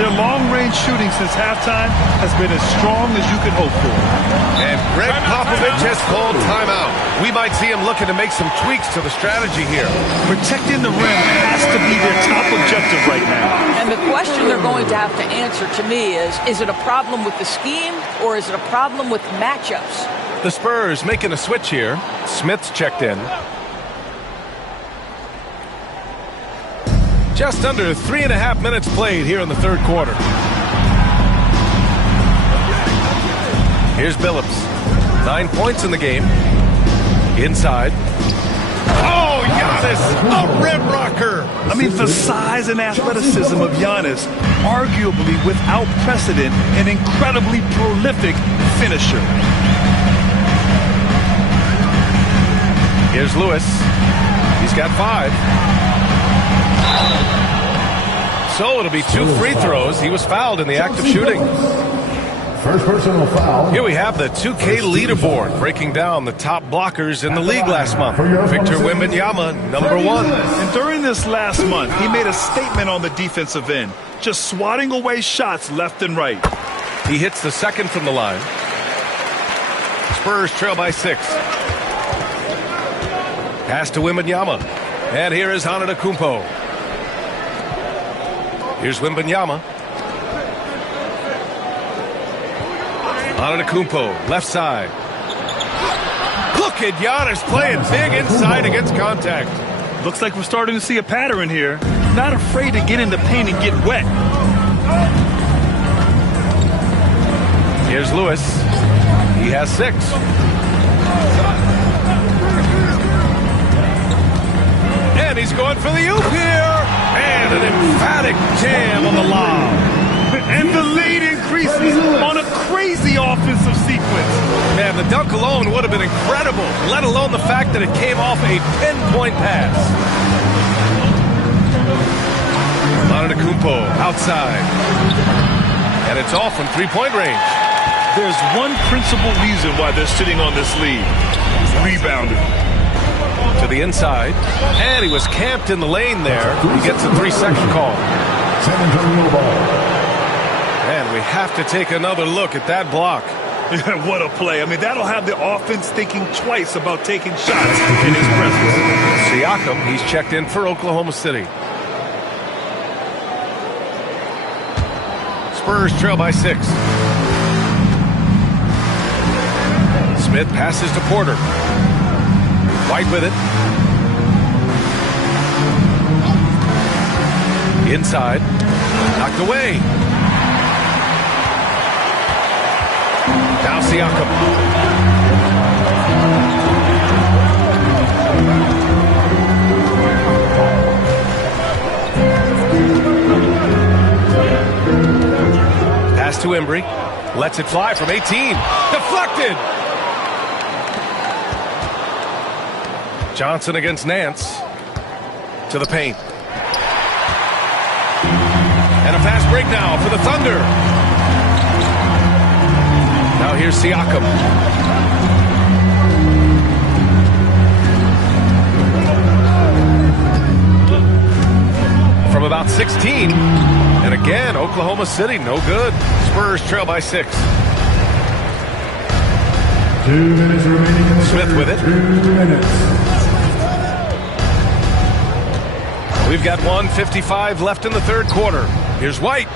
Their long-range shooting since halftime has been as strong as you could hope for. And Greg Popovich has called timeout. We might see him looking to make some tweaks to the strategy here. Protecting the rim has to be their top objective right now. And the question they're going to have to answer to me is it a problem with the scheme or is it a problem with matchups? The Spurs making a switch here. Smith's checked in. Just under 3.5 minutes played here in the third quarter. Here's Billups. 9 points in the game. Inside. Oh, Giannis, a rim rocker. I mean, the size and athleticism of Giannis, arguably without precedent, an incredibly prolific finisher. Here's Lewis. He's got 5. So it'll be 2 free throws. He was fouled in the act of shooting. First personal foul. Here we have the 2K leaderboard breaking down the top blockers in the league last month. Victor Wembanyama, number 1. And during this last month, he made a statement on the defensive end, just swatting away shots left and right. He hits the second from the line. Spurs trail by 6. Pass to Wembanyama. And here is Antetokounmpo. Here's Wembanyama. Antetokounmpo, left side. Look at Giannis playing big inside against contact. Looks like we're starting to see a pattern here. Not afraid to get in the paint and get wet. Here's Lewis. He has 6. And he's going for the oop here. And an emphatic jam on the lob. And the lead increases on a crazy offensive sequence. Man, the dunk alone would have been incredible, let alone the fact that it came off a pinpoint pass. Antetokounmpo outside. And it's off from 3-point range. There's one principal reason why they're sitting on this lead. Rebounding. To the inside. And he was camped in the lane there. He gets a 3-second call. San Antonio ball. And we have to take another look at that block. What a play. I mean, that'll have the offense thinking twice about taking shots in his presence. Siakam, he's checked in for Oklahoma City. Spurs trail by 6. Smith passes to Porter. White with it. Inside. Knocked away. Now Siakam. Pass to Embry. Lets it fly from 18. Deflected. Johnson against Nance. To the paint. And a fast break now for the Thunder. Now here's Siakam. From about 16. And again, Oklahoma City, no good. Spurs trail by 6. 2 minutes remaining in the Smith third. with it. 2 minutes. We've got 1:55 left in the third quarter. Here's White.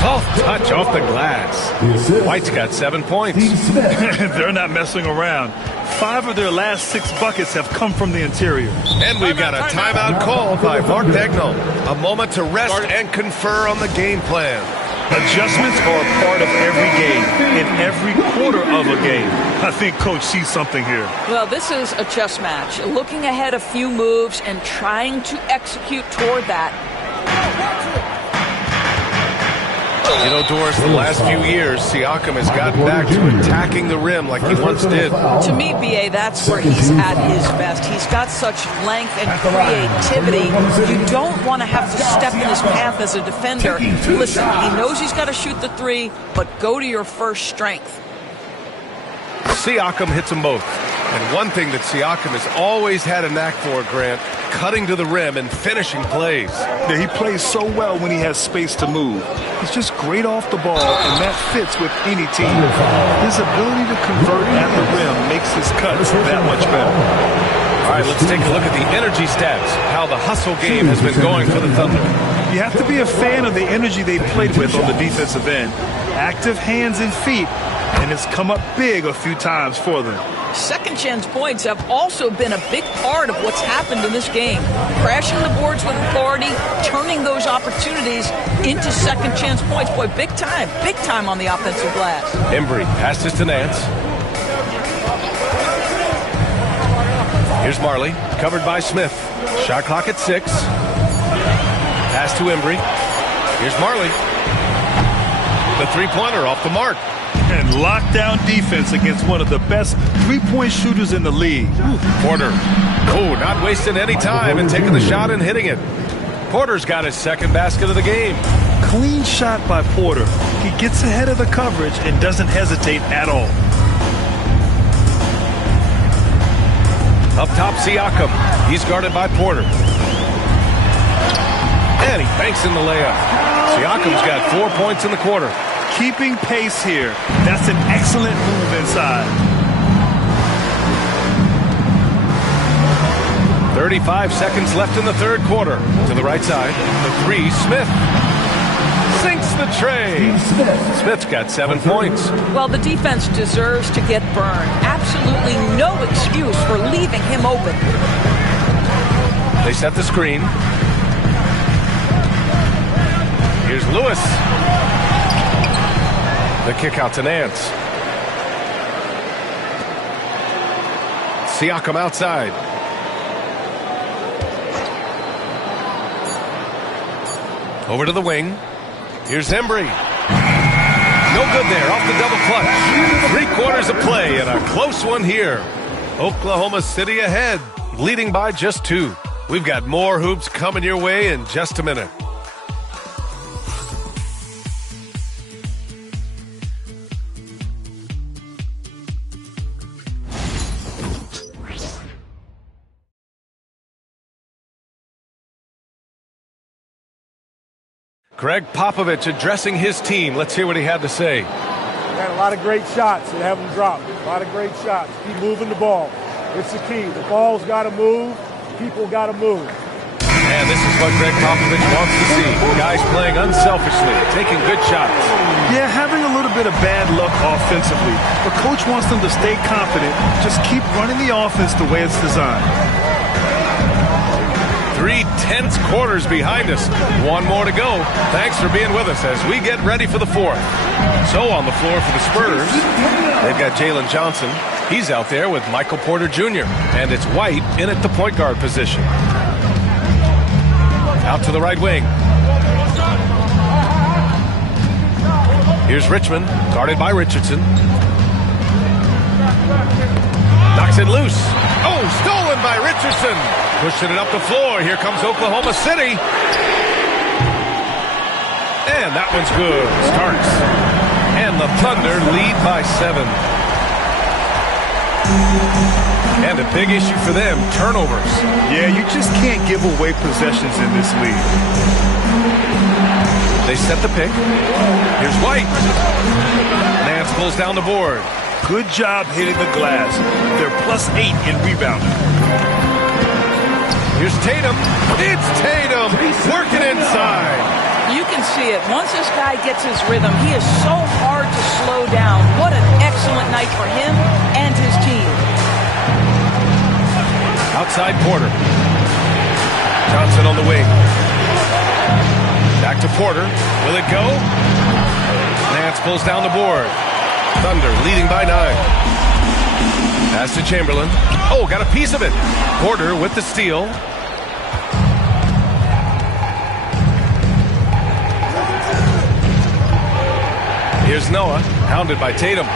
Soft touch off the glass. White's got 7 points. They're not messing around. 5 of their last 6 buckets have come from the interior. And we've got a timeout called by Mark Dagnall. A moment to rest and confer on the game plan. Adjustments are a part of every game, in every quarter of a game. I think Coach sees something here. Well, this is a chess match. Looking ahead a few moves and trying to execute toward that. You know, Doris, the last few years, Siakam has gotten back to attacking the rim like he once did. To me, B.A., that's where he's at his best. He's got such length and creativity. You don't want to have to step in his path as a defender. Listen, he knows he's got to shoot the 3, but go to your first strength. Siakam hits them both. And one thing that Siakam has always had a knack for, Grant, cutting to the rim and finishing plays. Yeah, he plays so well when he has space to move. He's just great off the ball, and that fits with any team. His ability to convert at the rim makes his cuts that much better. All right, let's take a look at the energy stats, how the hustle game has been going for the Thunder. You have to be a fan of the energy they played with on the defensive end. Active hands and feet, and it's come up big a few times for them. Second chance points have also been a big part of what's happened in this game. Crashing the boards with authority, turning those opportunities into second chance points. Boy, big time on the offensive glass. Embry passes to Nance. Here's Marley, covered by Smith. Shot clock at 6. Pass to Embry. Here's Marley. The three-pointer off the mark. And lockdown defense against one of the best three-point shooters in the league. Porter. Oh, not wasting any time and taking the shot and hitting it. Porter's got his second basket of the game. Clean shot by Porter. He gets ahead of the coverage and doesn't hesitate at all. Up top, Siakam. He's guarded by Porter. And he banks in the layup. Siakam's got 4 points in the quarter. Keeping pace here. That's an excellent move inside. 35 seconds left in the third quarter. To the right side, the 3, Smith. Sinks the tray. Smith's got 7 points. Well, the defense deserves to get burned. Absolutely no excuse for leaving him open. They set the screen. Here's Lewis. The kick out to Nance. Siakam outside. Over to the wing. Here's Embry. No good there, off the double clutch. 3 quarters of play and a close one here. Oklahoma City ahead, leading by just 2. We've got more hoops coming your way in just a minute. Greg Popovich addressing his team. Let's hear what he had to say. Had a lot of great shots that haven't dropped. A lot of great shots. Keep moving the ball. It's the key. The ball's got to move. People got to move. And this is what Greg Popovich wants to see. Guys playing unselfishly, taking good shots. Yeah, having a little bit of bad luck offensively, but coach wants them to stay confident. Just keep running the offense the way it's designed. 3 tense quarters behind us. One more to go. Thanks for being with us as we get ready for the fourth. So on the floor for the Spurs, they've got Jalen Johnson. He's out there with Michael Porter Jr. And it's White in at the point guard position. Out to the right wing. Here's Richmond, guarded by Richardson. Knocks it loose. Oh, stolen by Richardson. Pushing it up the floor. Here comes Oklahoma City. And that one's good. Starks. And the Thunder lead by 7. And a big issue for them, turnovers. Yeah, you just can't give away possessions in this league. They set the pick. Here's White. Nance pulls down the board. Good job hitting the glass. They're +8 in rebounding. Here's Tatum. It's Tatum working inside. You can see it. Once this guy gets his rhythm, he is so hard to slow down. What an excellent night for him and his team. Outside Porter. Johnson on the wing. Back to Porter. Will it go? Nance pulls down the board. Thunder leading by 9. Pass to Chamberlain. Oh, got a piece of it. Porter with the steal. Here's Noah, hounded by Tatum.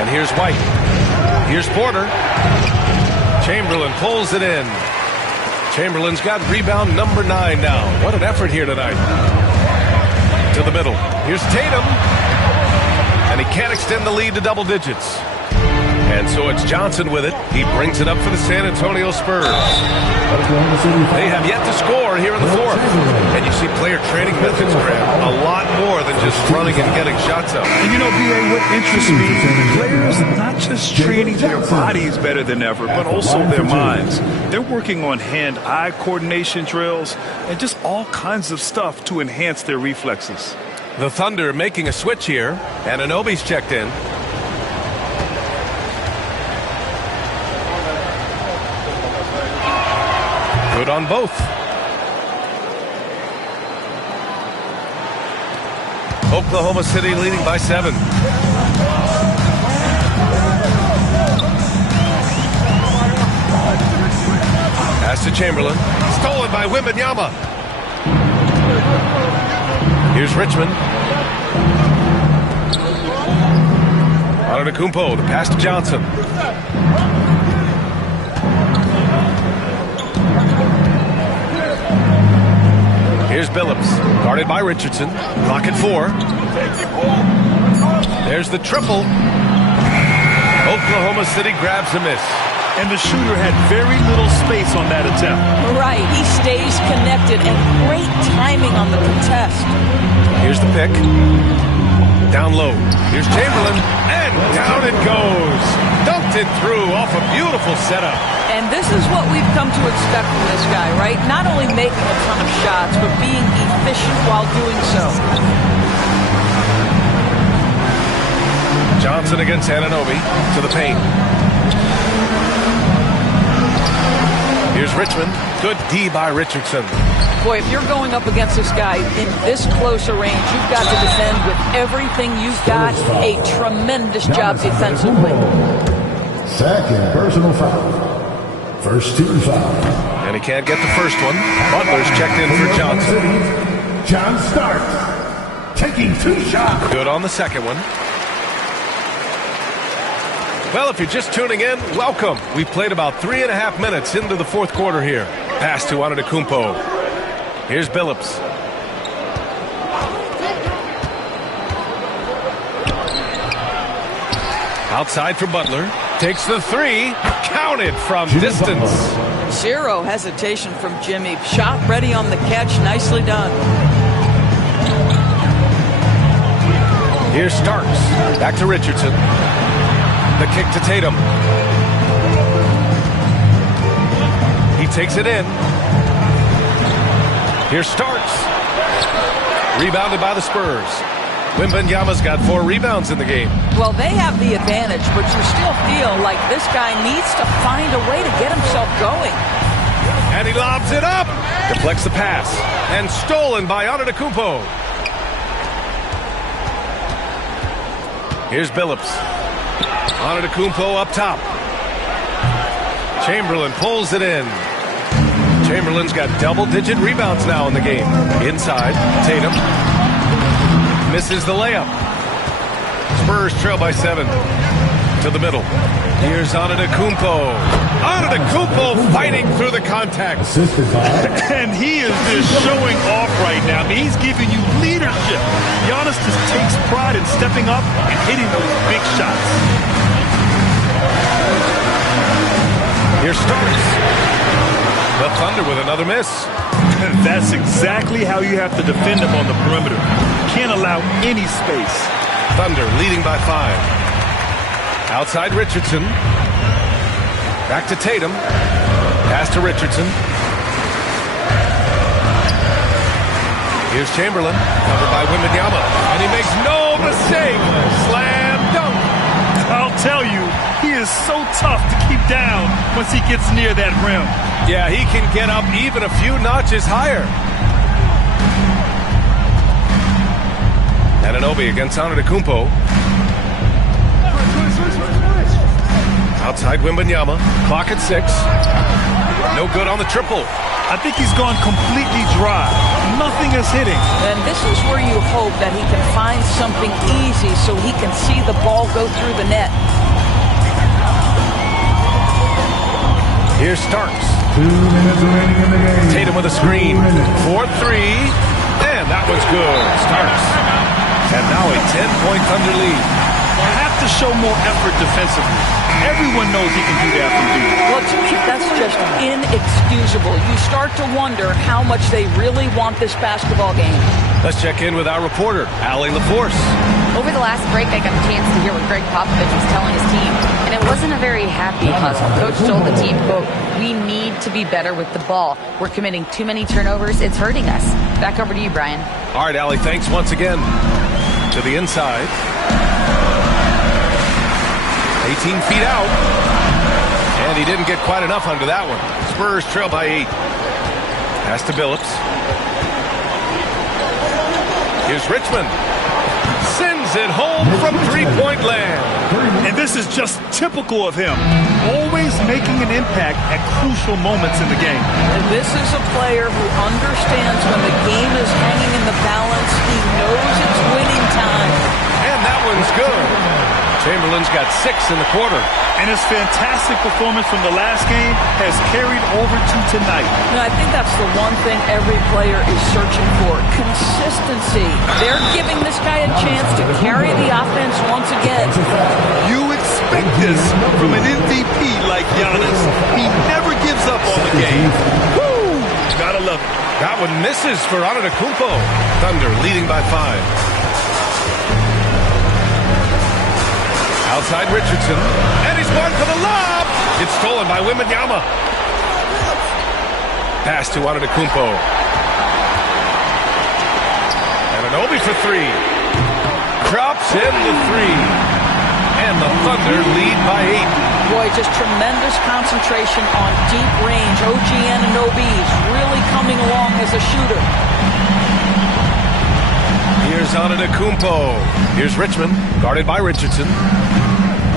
And here's White. Here's Porter. Chamberlain pulls it in. Chamberlain's got rebound number 9 now. What an effort here tonight. To the middle. Here's Tatum. And he can't extend the lead to double digits. And so it's Johnson with it. He brings it up for the San Antonio Spurs. They have yet to score here in the fourth. And you see player training methods, Graham, a lot more than just running and getting shots up. And you know, B.A., what interests me, players not just training their bodies better than ever, but also their minds. They're working on hand-eye coordination drills and just all kinds of stuff to enhance their reflexes. The Thunder making a switch here, and Anunoby's checked in. Good on both. Oklahoma City leading by 7. Pass to Chamberlain. Stolen by Wembanyama. Here's Richmond. Antetokounmpo, the pass to Johnson. Here's Billups, guarded by Richardson. Clock at 4. There's the triple. Oklahoma City grabs a miss. And the shooter had very little space on that attempt. Right, he stays connected and great timing on the contest. Here's the pick. Down low. Here's Chamberlain, and down it goes. Dunked it through off a beautiful setup. And this is what we've come to expect from this guy, right? Not only making a ton of shots, but being efficient while doing so. Johnson against Anunoby to the paint. Here's Richmond. Good D by Richardson. Boy, if you're going up against this guy in this close a range, you've got to defend with everything you've got. A tremendous job defensively. Second personal foul. First team foul. And he can't get the first one. Butler's checked in for Johnson. John Starks taking 2 shots. Good on the second one. Well, if you're just tuning in, welcome. We played about 3.5 minutes into the fourth quarter here. Pass to Antetokounmpo. Here's Billups. Outside for Butler. Takes the 3. Counted from distance. Zero hesitation from Jimmy. Shot ready on the catch. Nicely done. Here's Starks. Back to Richardson. The kick to Tatum. He takes it in. Here's Starks. Rebounded by the Spurs. Wembanyama's got 4 rebounds in the game. Well, they have the advantage, but you still feel like this guy needs to find a way to get himself going. And he lobs it up. Deflects the pass. And stolen by Antetokounmpo. Here's Billups. Antetokounmpo up top. Chamberlain pulls it in. Chamberlain's got double-digit rebounds now in the game. Inside, Tatum. Misses the layup. Spurs trail by 7. To the middle. Here's Antetokounmpo. Antetokounmpo fighting through the contact. And he is just showing off right now. I mean, he's giving you leadership. Giannis just takes pride in stepping up and hitting those big shots. Here's Starks. The Thunder with another miss. That's exactly how you have to defend him on the perimeter. Can't allow any space. Thunder leading by 5. Outside Richardson. Back to Tatum. Pass to Richardson. Here's Chamberlain. Covered by Wembanyama. And he makes no mistake. Slam dunk. I'll tell you, he is so tough to keep down once he gets near that rim. Yeah, he can get up even a few notches higher. Anunoby against Antetokounmpo. Outside Wembanyama. Clock at 6. No good on the triple. I think he's gone completely dry. Nothing is hitting. And this is where you hope that he can find something easy so he can see the ball go through the net. Here's Starks. 2 minutes remaining in the game. Tatum with a screen. 4-3. And that was good. Starks. And now a 10-point Thunder lead. Have to show more effort defensively. Everyone knows he can do that from deep. Well, to me, that's just inexcusable. You start to wonder how much they really want this basketball game. Let's check in with our reporter, Allie LaForce. Over the last break, I got a chance to hear what Greg Popovich was telling his team, and it wasn't a very happy puzzle. Coach told the team, quote, "We need to be better with the ball. We're committing too many turnovers. It's hurting us." Back over to you, Brian. All right, Allie, thanks once again. To the inside. 18 feet out. And he didn't get quite enough under that one. Spurs trail by 8. Pass to Billups. Here's Richmond. Sends it home from three-point land. And this is just typical of him. Always making an impact at crucial moments in the game. And this is a player who understands when the game is hanging in the balance. He knows it's winning time. And that one's good. Chamberlain's got 6 in the quarter. And his fantastic performance from the last game has carried over to tonight. No, I think that's the one thing every player is searching for. Consistency. They're giving this guy a chance to carry the offense once again. You expect this from an MVP like Giannis. He never gives up on the game. Woo! Gotta love it. That one misses for Antetokounmpo. Thunder leading by 5. Outside Richardson, and he's going for the lob. It's stolen by Wembanyama. Pass to Antetokounmpo. Anunoby for 3. Drops in the 3. And the Thunder lead by 8. Boy, just tremendous concentration on deep range. OG Anunoby is really coming along as a shooter. Here's Antetokounmpo. Here's Richmond, guarded by Richardson.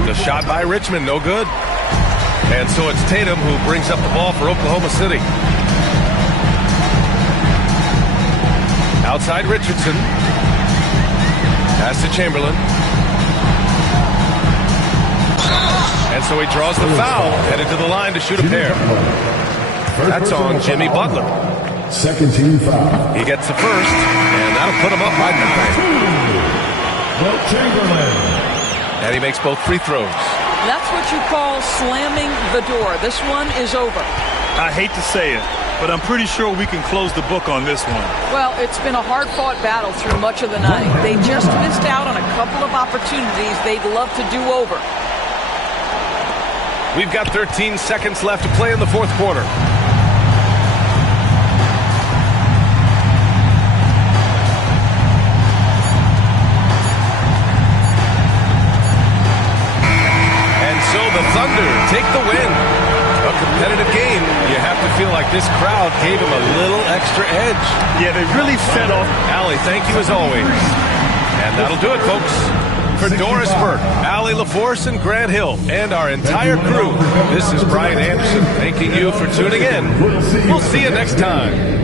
The shot by Richmond, no good. And so it's Tatum who brings up the ball for Oklahoma City. Outside Richardson. Pass to Chamberlain. And so he draws the foul, headed to the line to shoot a pair. That's on Jimmy Butler. Second team foul. He gets the first, and that'll put him up by 9. Wilt Chamberlain. And he makes both free throws. That's what you call slamming the door. This one is over. I hate to say it, but I'm pretty sure we can close the book on this one. Well, it's been a hard-fought battle through much of the night. They just missed out on a couple of opportunities they'd love to do over. We've got 13 seconds left to play in the fourth quarter. The Thunder take the win. A competitive game. You have to feel like this crowd gave them a little extra edge. Yeah, they really fed off. Allie, thank you as always. And that'll do it, folks. For Doris Burke, Allie LaForce, and Grant Hill, and our entire crew, this is Brian Anderson thanking you for tuning in. We'll see you next time.